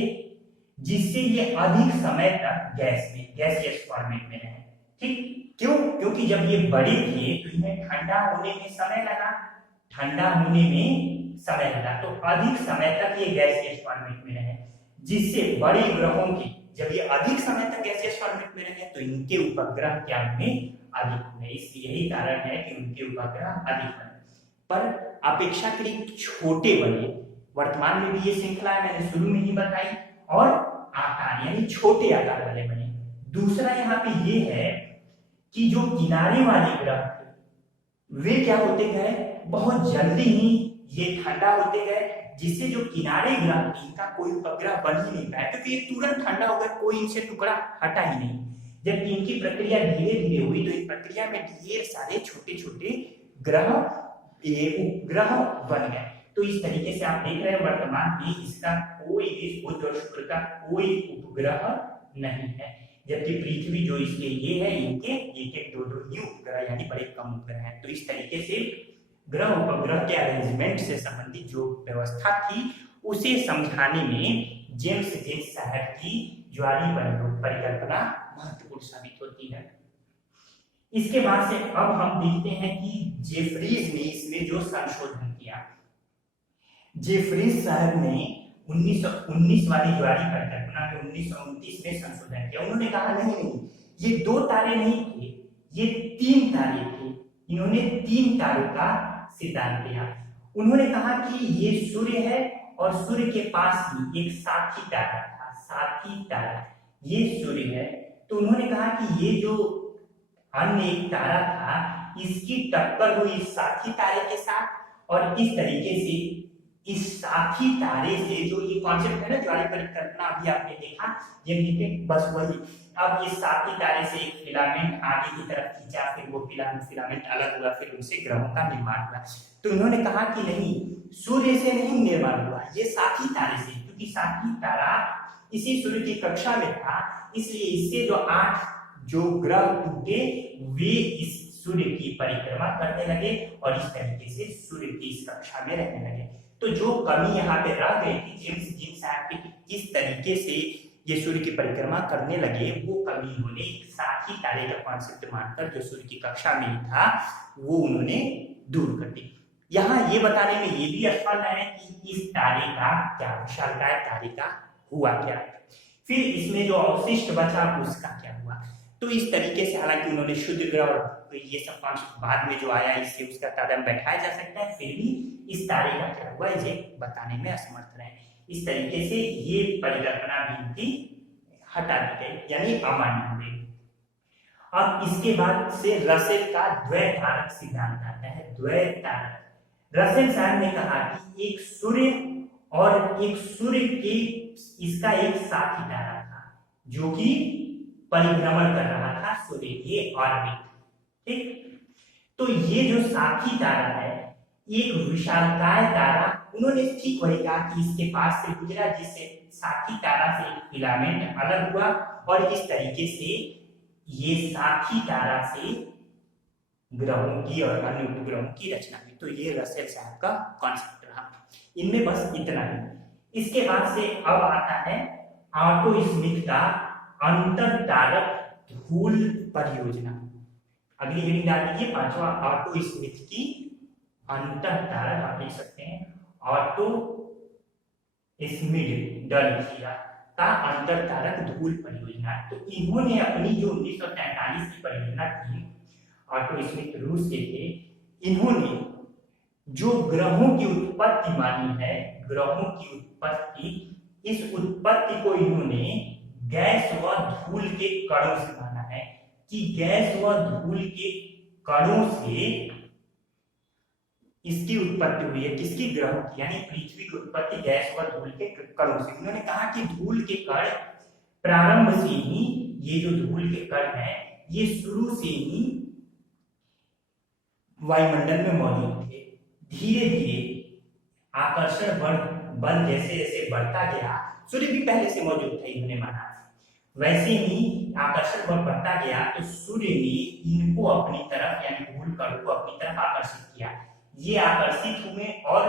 जिससे ये अधिक समय तक गैसियस फॉर्मेट में रहे। ठीक, क्यों? क्योंकि जब ये बड़े थे तो इन्हें ठंडा होने में समय लगा, तो अधिक समय तक ये गैसियस फॉर्मेट में रहे, जिससे बड़े ग्रहों की, जब ये अधिक समय तक गैसियस फॉर्मेट में रहे तो इनके उपग्रह क्या हुए? अधिक हुए। इसलिए यही कारण है कि उनके उपग्रह अधिक बने, पर अपेक्षाकृत छोटे बने। वर्तमान में भी ये श्रृंखला मैंने शुरू में ही बताई, और आकार यानी छोटे आकार वाले बने। दूसरा यहाँ पे ये है कि जो किनारे वाले ग्रह थे वे क्या होते गए? बहुत जल्दी ही ये ठंडा होते गए, जिससे जो किनारे ग्रह थे इनका कोई उपग्रह बन ही नहीं पाया, क्योंकि ये तुरंत ठंडा हो गया, कोई इनसे टुकड़ा हटा ही नहीं। जबकि इनकी प्रक्रिया धीरे धीरे हुई, तो इस प्रक्रिया में ढेर सारे छोटे छोटे ग्रह, उपग्रह बन गए। तो इस तरीके से आप देख रहे हैं, वर्तमान में इसका कोई भी, बुध और शुक्र का कोई उपग्रह नहीं है, जबकि पृथ्वी जो इसके ये है, इनके एक एक दो दो ही उपग्रह यानी बड़े कम उपग्रह हैं। तो इस तरीके से ग्रह उपग्रह के अरेंजमेंट से संबंधित जो व्यवस्था थी उसे समझाने में जेम्स जीन साहब की ज्वारीय परिकल्पना महत्वपूर्ण साबित होती है। इसके बाद से अब हम देखते हैं कि जेफरीज ने इसमें जो संशोधन किया, जेफरीज साहब ने 1919 वाली ज्वारीय परिकल्पना में 1929 में संशोधन किया। उन्होंने कहा नहीं, ये 2 तारे नहीं थे, ये 3 तारे थे। इन्होंने 3 तारों का सिद्धांत दिया। उन्होंने कहा कि ये सूर्य है और सूर्य के पास ही एक साथी तारा था, साथी तारा, ये सूर्य है। तो उन्होंने कहा कि ये जो अन्य एक तारा था, इसकी टक्कर हुई साथी तारे के साथ, और इस तरीके से इस साथी तारे से जो ये कॉन्सेप्ट है ना ज्वारीय परिकल्पना, अभी आपने देखा, ये बस वही। अब इस साथी तारे से एक फिलामेंट आगे की तरफ खींचा, फिर वो फिलामेंट अलग हुआ, फिर उनसे ग्रहों का निर्माण हुआ। तो उन्होंने कहा कि नहीं, सूर्य से नहीं निर्माण हुआ, ये साथी तारे से, क्योंकि साथी तारा इसी सूर्य की कक्षा में था, इसलिए इससे जो 8 जो ग्रह टूटे वे इस सूर्य की परिक्रमा करने लगे और इस तरीके से सूर्य की इस कक्षा में रहने लगे। तो जो कमी यहाँ पे रह गई थी जेम्स जीन साहब की, किस तरीके से ये सूर्य की परिक्रमा करने लगे, वो कमी उन्होंने साथी तारे का कॉन्सेप्ट मानकर जो सूर्य की कक्षा में था वो उन्होंने दूर कर दी। यहाँ ये बताने में ये भी असफल है कि इस तारे का क्या, विशालकाय तारे का हुआ क्या, फिर इसमें जो अवशिष्ट बचा उसका क्या हुआ। तो इस तरीके से हालांकि उन्होंने शुद्ध ग्रह और ये सब कॉन्सेप्ट बाद में जो आया, इससे उसका तारतम्य बैठाया जा सकता है, फिर भी इस तारे का क्या हुआ इसे बताने में असमर्थ रहे। इस तरीके से ये परिकल्पना भी इनकी हटा दी गई, यानी अमान्य हो गई। अब इसके बाद से रसेल का द्वैतारक सिद्धांत आता है। द्वैतारक, रसेल साहब ने कहा कि एक सूर्य और एक सूर्य के इसका एक साथी तारा था जो कि परिभ्रमण कर रहा था सूर्य के ऑर्बिट, ठीक। तो ये जो साथी तारा है, एक विशालकाय तारा, उन्होंने ठीक वही कहा कि इसके पास से गुजरा, जिससे साथी तारा से एक फिलामेंट अलग हुआ और इस तरीके से ये साथी तारा से ग्रहों की और अन्य उपग्रहों की रचना हुई। तो ये रसेल साहब का कॉन्सेप्ट रहा। इनमें बस इतना ही। इसके बाद से अब आता है ऑटो स्मिथ का अंतर तारक धूल परियोजना। अगली हेडिंग डाल दीजिए, पांचवा ऑटो स्मिथ की अंतर तारक, आप देख सकते हैं ऑटो स्मिथ डलहिया का अंतर तारक धूल परियोजना। तो इन्होंने अपनी जो 1943 की परियोजना थी, ऑटो स्मिथ रूस के थे, इन्होंने जो ग्रहों की उत्पत्ति मानी है, ग्रहों की उत्पत्ति, इस उत्पत्ति को इन्होंने गैस व धूल के कणों से माना है कि गैस व धूल के कणों से इसकी उत्पत्ति हुई है। किसकी? ग्रहों की, यानी पृथ्वी की उत्पत्ति गैस व धूल के कणों से। उन्होंने कहा कि धूल के कण प्रारंभ से ही, ये जो धूल के कण हैं, ये शुरू से ही वायुमंडल में मौजूद थे। धीरे धीरे आकर्षण बल जैसे जैसे बढ़ता गया, सूर्य भी पहले से मौजूद था, इन्होंने माना, वैसे ही आकर्षण बल बढ़ता गया तो सूर्य ने इनको अपनी तरफ, यानी धूल कण को अपनी तरफ आकर्षित किया। ये आकर्षित हुए और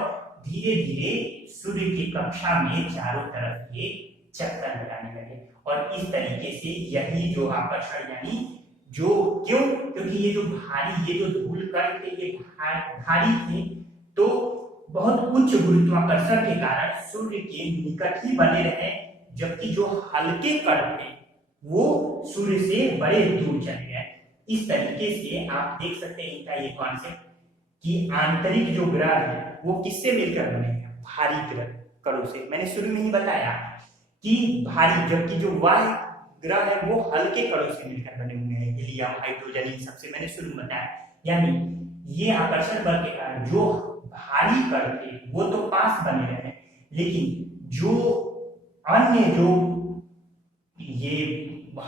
धीरे धीरे सूर्य की कक्षा में चारों तरफ ये चक्कर लगाने लगे। और इस तरीके से यही जो आकर्षण, यानी जो, क्यों? क्योंकि ये जो भारी, ये जो धूल कण थे, ये भारी थे, तो बहुत उच्च गुरुत्वाकर्षण के कारण सूर्य के निकट ही बने रहे, जबकि जो हल्के कण थे वो सूर्य से बड़े दूर चले गए। इस तरीके से आप देख सकते हैं इनका ये कॉन्सेप्ट कि आंतरिक जो ग्रह है वो किससे मिलकर बने हैं? भारी ग्रह कणों से। मैंने शुरू में ही बताया कि भारी, जबकि जो बाह्य ग्रह है वो हल्के कणों से मिलकर बने हुए हैं, हीलियम, हाइड्रोजन, इन सबसे मैंने शुरू में बताया। यानी ये आकर्षण बल के कारण जो भारी कण थे वो तो पास बने रहे, लेकिन जो अन्य जो ये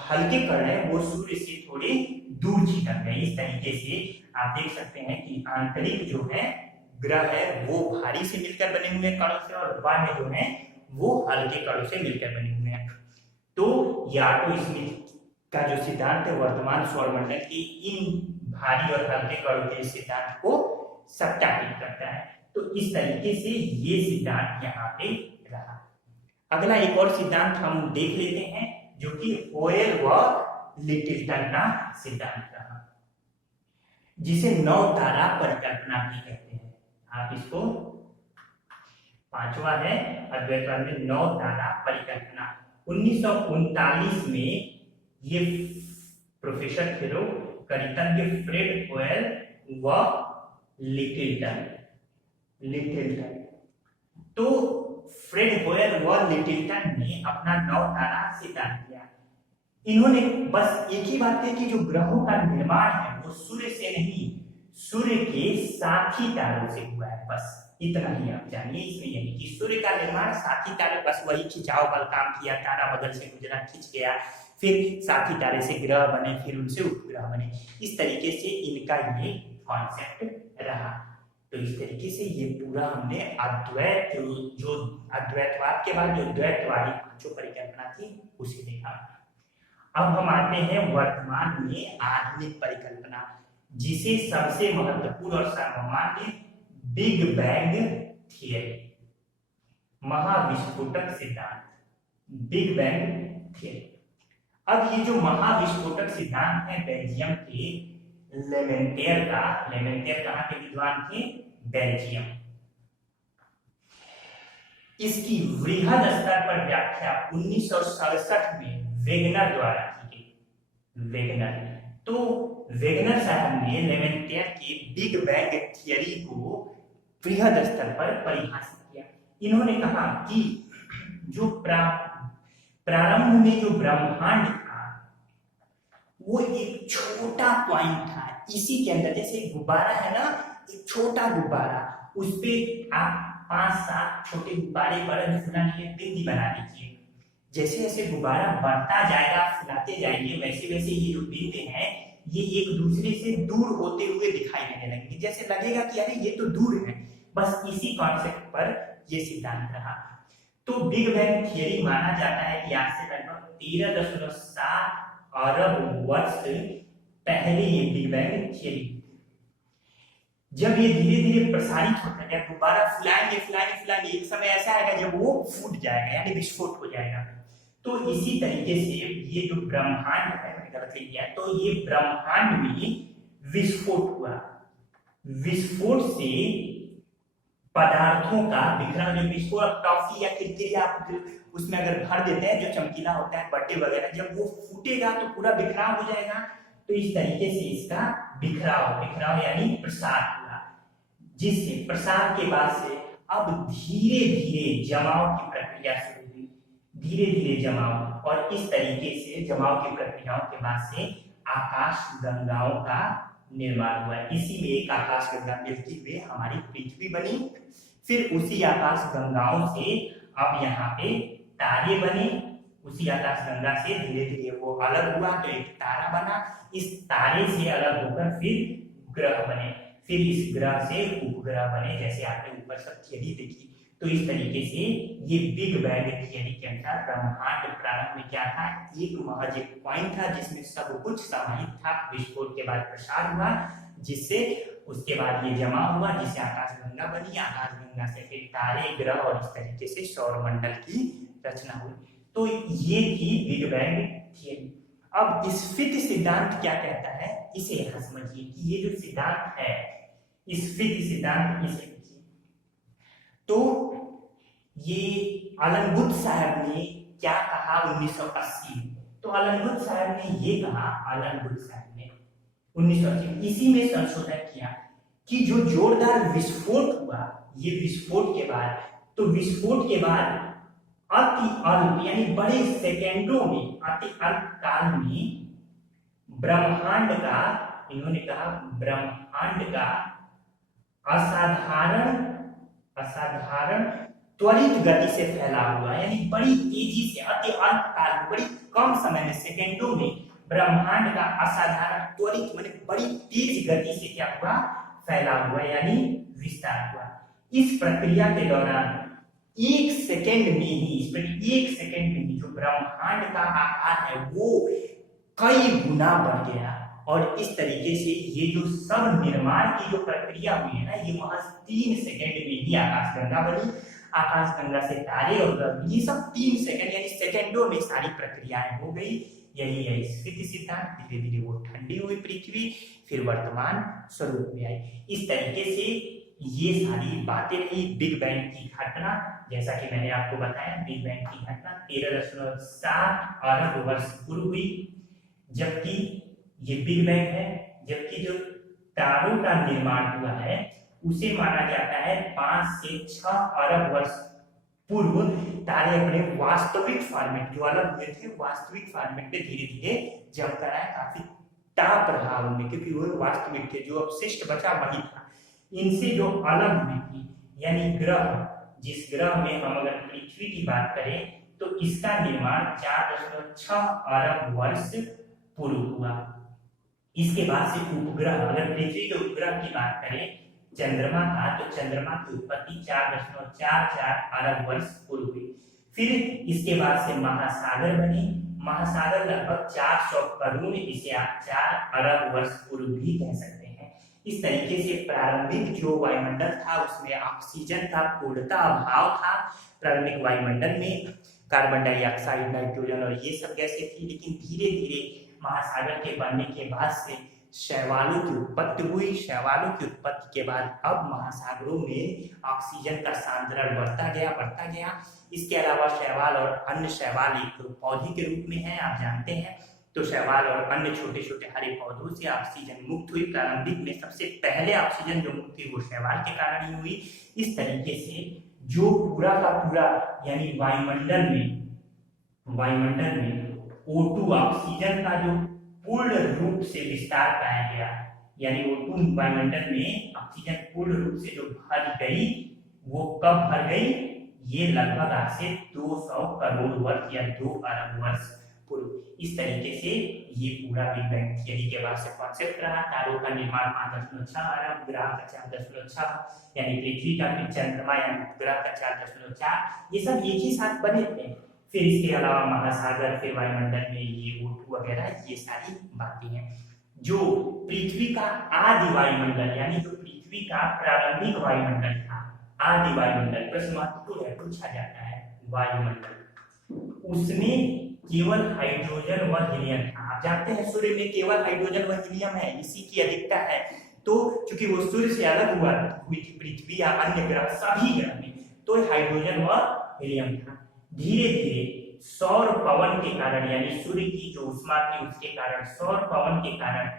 हल्के कण है वो सूर्य से थोड़े दूर छिटक गए। इस तरीके से आप देख सकते हैं कि आंतरिक जो है ग्रह है वो भारी से मिलकर बने हुए कणों से, और बाह्य जो है वो हल्के कणों से मिलकर बने हुए हैं। तो ये ऑटो स्मिथ का जो सिद्धांत है वर्तमान सौरमंडल की इन भारी और हल्के कणों के सिद्धांत को सत्यापित करता है। तो इस तरीके से ये सिद्धांत यहाँ पे रहा। अगला एक और सिद्धांत हम देख लेते हैं, जो कि होयल व लिटिलटन का सिद्धांत रहा, जिसे नौ तारा परिकल्पना भी कहते हैं। आप इसको, पांचवा है अद्वैतवाद में नौ तारा परिकल्पना। 1939 में ये प्रोफेसर थेरो करितज्ञ फ्रेड होयल व लिटिलटन, तो फ्रेड होयल व लिटिलटन ने अपना नौ तारा सिद्धांत दिया। इन्होंने बस एक ही बात है कि जो ग्रहों का निर्माण है वो सूर्य से नहीं, सूर्य के साथी तारों से हुआ है। बस इतना ही आप जानिए इसमें, यही कि सूर्य का निर्माण साथी तारे, बस वही खिंचाव बल काम किया, तारा बगल से गुजरा, खिंच गया, फिर साथी तारे से ग्रह बने, फिर उनसे उपग्रह बने। इस तरीके से इनका ये कॉन्सेप्ट रहा। तो इस तरीके से ये पूरा हमने अद्वैत, जो अद्वैतवाद के बाद जो द्वैतवादी जो परिकल्पना थी उसे देखा। अब हम आते हैं वर्तमान में आधुनिक परिकल्पना, जिसे सबसे महत्वपूर्ण और सर्वमान्य बिग बैंग थियरी, महाविस्फोटक सिद्धांत, बिग बैंग थियरी। अब ये जो महाविस्फोटक सिद्धांत है बेल्जियम के लेमेंटियर का, लेमेंटियर कहाँ के विद्वान थे? बेल्जियम। इसकी वृहद स्तर पर व्याख्या 1967 में वेगनर द्वारा की गई। वेगनर, तो वेगनर साहब ने लेमेंटियर के बिग बैंग थियरी को वृहद स्तर पर परिभाषित किया। इन्होंने कहा कि जो प्रारंभ में जो ब्रह्मांड था वो एक छोटा पॉइंट था, इसी के अंदर, जैसे गुब्बारा है ना, एक छोटा गुब्बारा, उस पे आप 5-7 छोटे गुब्बारे बड़े फुलाने बिंदी बना दीजिए, जैसे जैसे गुब्बारा बढ़ता जाएगा, फुलाते जाएंगे, वैसे वैसे ये जो बिंदु हैं ये एक दूसरे से दूर होते हुए दिखाई देने लगेंगे। जैसे लगेगा कि अरे ये तो दूर है। बस इसी कॉन्सेप्ट पर ये सिद्धांत रहा। तो बिग बैंग थियरी माना जाता है कि आज से लगभग 13.7 अरब वर्ष पहले ये बिग बैंग थियरी, जब ये धीरे धीरे प्रसारित होता है, गुब्बारा फुलाएंगे फुलाएंगे फुलाएंगे, एक समय ऐसा आएगा जब वो फूट जाएगा यानी विस्फोट हो जाएगा। तो इसी तरीके से ये जो ब्रह्मांड है, मैंने गलत लिख दिया, तो ये ब्रह्मांड में विस्फोट हुआ। विस्फोट से पदार्थों का बिखरा, जो विस्फोट टॉफी या किरकिरी आप उसमें अगर भर देते हैं जो चमकीला होता है बट्टे वगैरह, जब वो फूटेगा तो पूरा बिखराव हो जाएगा। तो इस तरीके से इसका बिखराव यानी प्रसार हुआ, जिससे प्रसार के बाद से अब धीरे धीरे जमाव की प्रक्रिया शुरू हुई, धीरे धीरे जमाव, और इस तरीके से जमाव की प्रक्रियाओं के बाद से आकाश गंगाओं का निर्माण हुआ। इसी में एक आकाश गंगा मिलती हुई हमारी पृथ्वी बनी। फिर उसी आकाश गंगाओं से अब यहाँ पे तारे बने, उसी आकाश गंगा से धीरे धीरे वो अलग हुआ तो एक तारा बना, इस तारे से अलग होकर फिर ग्रह बने, फिर इस ग्रह से उपग्रह बने, जैसे आपने ऊपर सब थियरी देखी। तो इस तरीके से ये बिग बैंग थियरी के अनुसार ब्रह्मांड प्रारंभ में क्या था, एक महज एक पॉइंट था जिसमें सब कुछ समाहित था। विस्फोट के बाद प्रसार हुआ, जिससे उसके बाद ये जमा हुआ, जिससे आकाश गंगा बनी, आकाश गंगा से फिर तारे ग्रह और इस तरीके से सौरमंडल की रचना हुई। तो ये थी बिग बैंग थियरी। अब स्फीत सिद्धांत क्या कहता है, इसे यहां समझिए कि ये जो सिद्धांत है स्फीत सिद्धांत, इसे लिखिए। तो ये अलन गुड साहब ने क्या कहा 1980 में, तो अलन गुड साहब ने ये कहा, अलन गुड साहब ने 1980 इसी में संशोधन किया कि जो जोरदार विस्फोट हुआ, ये विस्फोट के बाद, तो विस्फोट के बाद अति अल्प यानी बड़े सेकेंडों में, अति अल्प काल में ब्रह्मांड का, इन्होंने कहा ब्रह्मांड का असाधारण त्वरित गति से फैला हुआ, यानी बड़ी तेजी से, अति अल्प काल में, बड़ी कम समय में, सेकेंडों में ब्रह्मांड का असाधारण त्वरित माने बड़ी तेज गति से क्या हुआ, फैला हुआ यानी विस्तार हुआ। इस प्रक्रिया के दौरान एक सेकेंड में ही जो ब्रह्मांड का आकार है वो कई गुना बढ़ गया, और इस तरीके से ये जो सब निर्माण की जो प्रक्रिया हुई है ना, ये महज 3 सेकेंड में ही आकाशगंगा बनी, आकाशगंगा से तारे और ग्रह, ये सब 3 सेकेंड यानी सेकेंडों में सारी प्रक्रियाएं हो गई। यही है स्फीत सिद्धांत। धीरे धीरे वो ठंडी हुई पृथ्वी, फिर वर्तमान स्वरूप में आई। इस तरीके से ये सारी बातें रही बिग बैंग की घटना। जैसा कि मैंने आपको बताया, बिग बैंग की घटना 13.7 अरब वर्ष पूर्व हुई, जबकि ये बिग बैंग है। जबकि जो तारों का निर्माण हुआ है उसे माना जाता है 5 से 6 अरब वर्ष पूर्व तारे अपने वास्तविक फॉर्मेट, जो अलग हुए थे, वास्तविक फॉर्मेट पे धीरे धीरे जमकर आए। काफी टाप रहा उनमें, क्योंकि वो वास्तविक थे, जो अवशिष्ट बचा वही था। इनसे जो अलग हुई थी, यानी ग्रह, जिस ग्रह में हम अगर पृथ्वी की बात करें तो इसका निर्माण 4.6 अरब वर्ष पूर्व हुआ। इसके बाद से उपग्रह, अगर पृथ्वी के उपग्रह की बात करें चंद्रमा का, तो चंद्रमा की उत्पत्ति 4.44 अरब वर्ष पूर्व हुई। फिर इसके बाद से महासागर बने। महासागर लगभग 400 करोड़, इसे आप 4 अरब वर्ष पूर्व भी कह सकते हैं। इस तरीके से प्रारंभिक जो वायुमंडल था उसमें ऑक्सीजन का पूर्णतः अभाव था। प्रारंभिक वायुमंडल में कार्बन डाइऑक्साइड, नाइट्रोजन और ये सब गैसें थी, लेकिन धीरे धीरे महासागर के बनने के बाद से शैवालों की उत्पत्ति हुई। शैवालों की उत्पत्ति के बाद अब महासागरों में ऑक्सीजन का सांद्रण बढ़ता गया। इसके अलावा शैवाल और अन्य शैवाल एक पौधे के रूप में है, आप जानते हैं। तो शैवाल और अन्य छोटे छोटे हरे पौधों से ऑक्सीजन मुक्त हुई। प्रारंभिक में सबसे पहले ऑक्सीजन जो मुक्त हुई वो शैवाल के कारण ही हुई। इस तरीके से जो पूरा का पूरा यानी वायुमंडल में O2 ऑक्सीजन का जो पूर्ण रूप से विस्तार पाया गया, यानी O2 वायुमंडल में ऑक्सीजन पूर्ण रूप से जो भर गई, वो कब भर गई, ये लगभग आज से 200 करोड़ वर्ष या 2 अरब वर्ष पूर्व। इस तरीके से ये पूरा बिग बैंग थियरी के बाद से कॉन्सेप्ट रहा। तारों का निर्माण 5.6 अरब, ग्रह का 4.6 यानी पृथ्वी का, फिर चंद्रमा यानी ग्रह का 4.4, ये सब एक ही साथ बने थे। फिर इसके अलावा महासागर, फिर वायुमंडल में ये O2 वगैरह, ये सारी बातें हैं। जो पृथ्वी का आदि वायुमंडल यानी जो पृथ्वी का प्रारंभिक वायुमंडल था, आदि वायुमंडल, प्रश्न महत्वपूर्ण है, पूछा जाता है वायुमंडल, उसमें केवल हाइड्रोजन व हीलियम था। आप जानते हैं सूर्य में केवल हाइड्रोजन व हीलियम है, इसी की अधिकता है। तो क्योंकि वो सूर्य से अलग हुई थी पृथ्वी या अन्य ग्रह, सभी ग्रह में तो हाइड्रोजन व हीलियम था। धीरे धीरे सौर पवन के कारण, यानी सूर्य की जो ऊष्मा थी उसके कारण, सौर पवन के कारण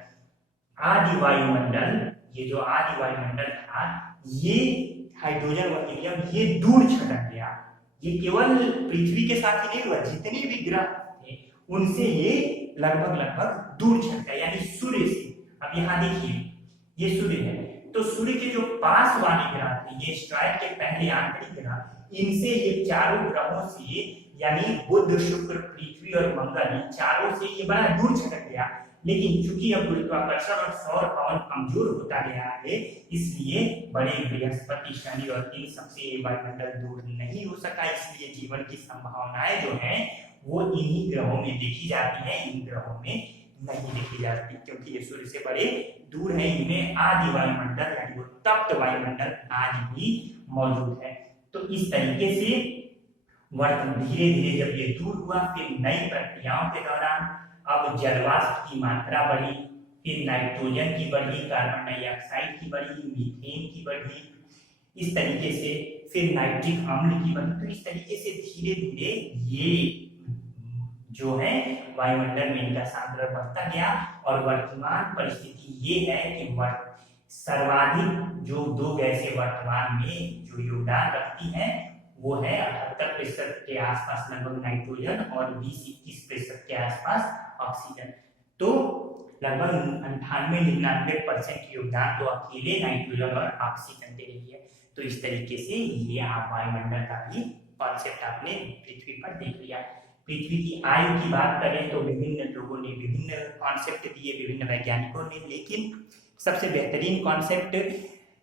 आदि वायुमंडल, ये जो आदि वायुमंडल था, ये हाइड्रोजन व हीलियम ये दूर छटक गया। ये केवल पृथ्वी के साथ ही नहीं हुआ, जितने भी ग्रह थे उनसे ये लगभग दूर छट गया, यानी सूर्य से। अब यहाँ देखिए ये सूर्य है, तो सूर्य के जो पास वाले ग्रह थे, ये एस्ट्रॉयड के पहले आंतरिक ग्रह, इनसे ये चारों ग्रहों से, यानी बुध, शुक्र, पृथ्वी और मंगल, इन चारों से ये बड़ा दूर छटक गया। लेकिन चूंकि अब गुरुत्वाकर्षण और सौर पवन कमजोर होता गया है, इसलिए बड़े बृहस्पति, शनि और इन सबसे वायुमंडल दूर नहीं हो सका। इसलिए जीवन की संभावनाएं जो हैं वो इन्हीं ग्रहों में देखी जाती है, इन ग्रहों में नहीं देखी जाती, क्योंकि ये सूर्य से बड़े दूर है। इनमें आदि वायुमंडल यानी वो तप्त वायुमंडल आज भी मौजूद है। तो इस तरीके से धीरे धीरे जब ये दूर हुआ, फिर नई प्रक्रियाओं के दौरान अब जलवाष्प की मात्रा बढ़ी, फिर नाइट्रोजन की बढ़ी, कार्बन डाइऑक्साइड की बढ़ी, मीथेन की बढ़ी, इस तरीके से फिर नाइट्रिक अम्ल की बढ़ी। तो इस तरीके से धीरे धीरे ये जो है वायुमंडल में इनका सांद्रण बढ़ता गया। और वर्तमान परिस्थिति ये है कि सर्वाधिक जो दो गैसें वर्तमान में जो योगदान रखती हैं वो है 78% के आसपास लगभग नाइट्रोजन और 20-21% के आसपास ऑक्सीजन। तो लगभग 98-99% योगदान तो अकेले नाइट्रोजन और ऑक्सीजन दे रही है। तो इस तरीके से ये आप वायुमंडल का भी कॉन्सेप्ट आपने पृथ्वी पर देख लिया। पृथ्वी की आयु की बात करें तो विभिन्न लोगों ने विभिन्न कॉन्सेप्ट दिए, विभिन्न वैज्ञानिकों ने, लेकिन सबसे बेहतरीन कॉन्सेप्ट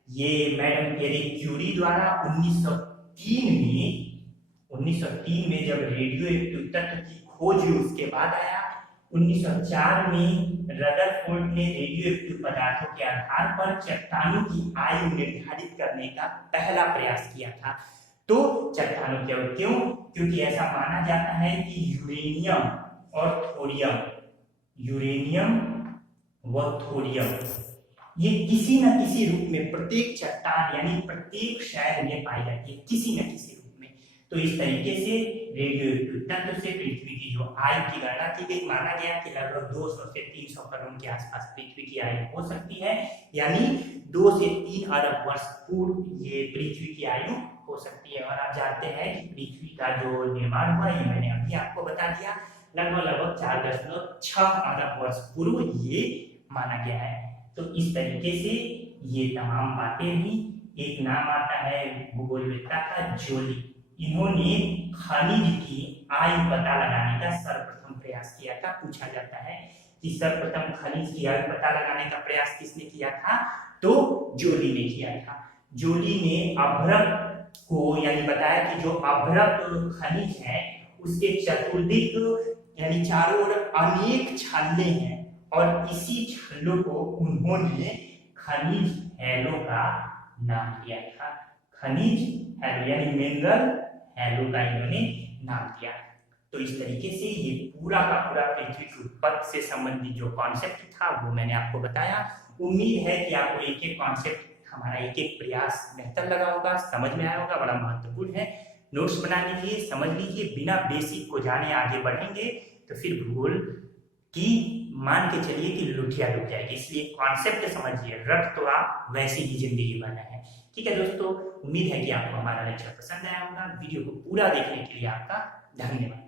ये मैडम पियरे क्यूरी द्वारा 1903 में जब रेडियो एक्टिव तत्व की खोज हुई उसके बाद आया। 1904 में रदरफोर्ड ने रेडियो एक्टिव पदार्थों के आधार पर चट्टानों की आयु निर्धारित करने का पहला प्रयास किया था। तो चट्टानों क्यों? क्योंकि ऐसा माना जाता है कि यूरेनियम व थोरियम ये किसी न किसी रूप में प्रत्येक चट्टान यानी प्रत्येक शहर में पाई जाती है, किसी न किसी रूप में। तो इस तरीके से रेडियोएक्टिव तत्व से पृथ्वी की जो आयु की गणना की गई, माना गया कि लगभग 200 से 300 करोड़ के आसपास पृथ्वी की आयु हो सकती है, यानी 2 से 3 अरब वर्ष पूर्व ये पृथ्वी की आयु हो सकती है। और आप जानते हैं कि पृथ्वी का जो निर्माण हुआ, ये मैंने अभी आपको बता दिया, लगभग 4.6 अरब वर्ष पूर्व ये माना गया है। तो इस तरीके से ये तमाम बातें भी, एक नाम आता है भूगोलवेत्ता का जोली, इन्होंने खनिज की आयु पता लगाने का सर्वप्रथम प्रयास किया था। पूछा जाता है कि सर्वप्रथम खनिज की आयु पता लगाने का प्रयास किसने किया था? तो जोली ने किया था। जोली ने अभ्रक को यानी बताया कि जो अभ्रक खनिज है उसके चतुर्दिक यानी चारों ओर अनेक छल्ले हैं, और इसी छल्लों को उन्होंने खनिज हैलो का नाम दिया था। खनिज हैलो यानी मिनरल हैलो का इन्होंने नाम दिया। तो इस तरीके से ये पूरा का पूरा पृथ्वी की उत्पत्ति से संबंधित जो कॉन्सेप्ट था वो मैंने आपको बताया। उम्मीद है कि आपको एक एक कॉन्सेप्ट, हमारा एक एक प्रयास बेहतर लगा होगा, समझ में आया होगा। बड़ा महत्वपूर्ण है, नोट्स बना लीजिए, समझ लीजिए। बिना बेसिक को जाने आगे बढ़ेंगे तो फिर भूगोल की मान के चलिए कि लुटिया डूब जाएगी। इसलिए कॉन्सेप्ट समझिए, रट तो आप वैसी ही जिंदगी बना है। ठीक है दोस्तों, उम्मीद है कि आपको हमारा लेक्चर पसंद आया होगा। वीडियो को पूरा देखने के लिए आपका धन्यवाद।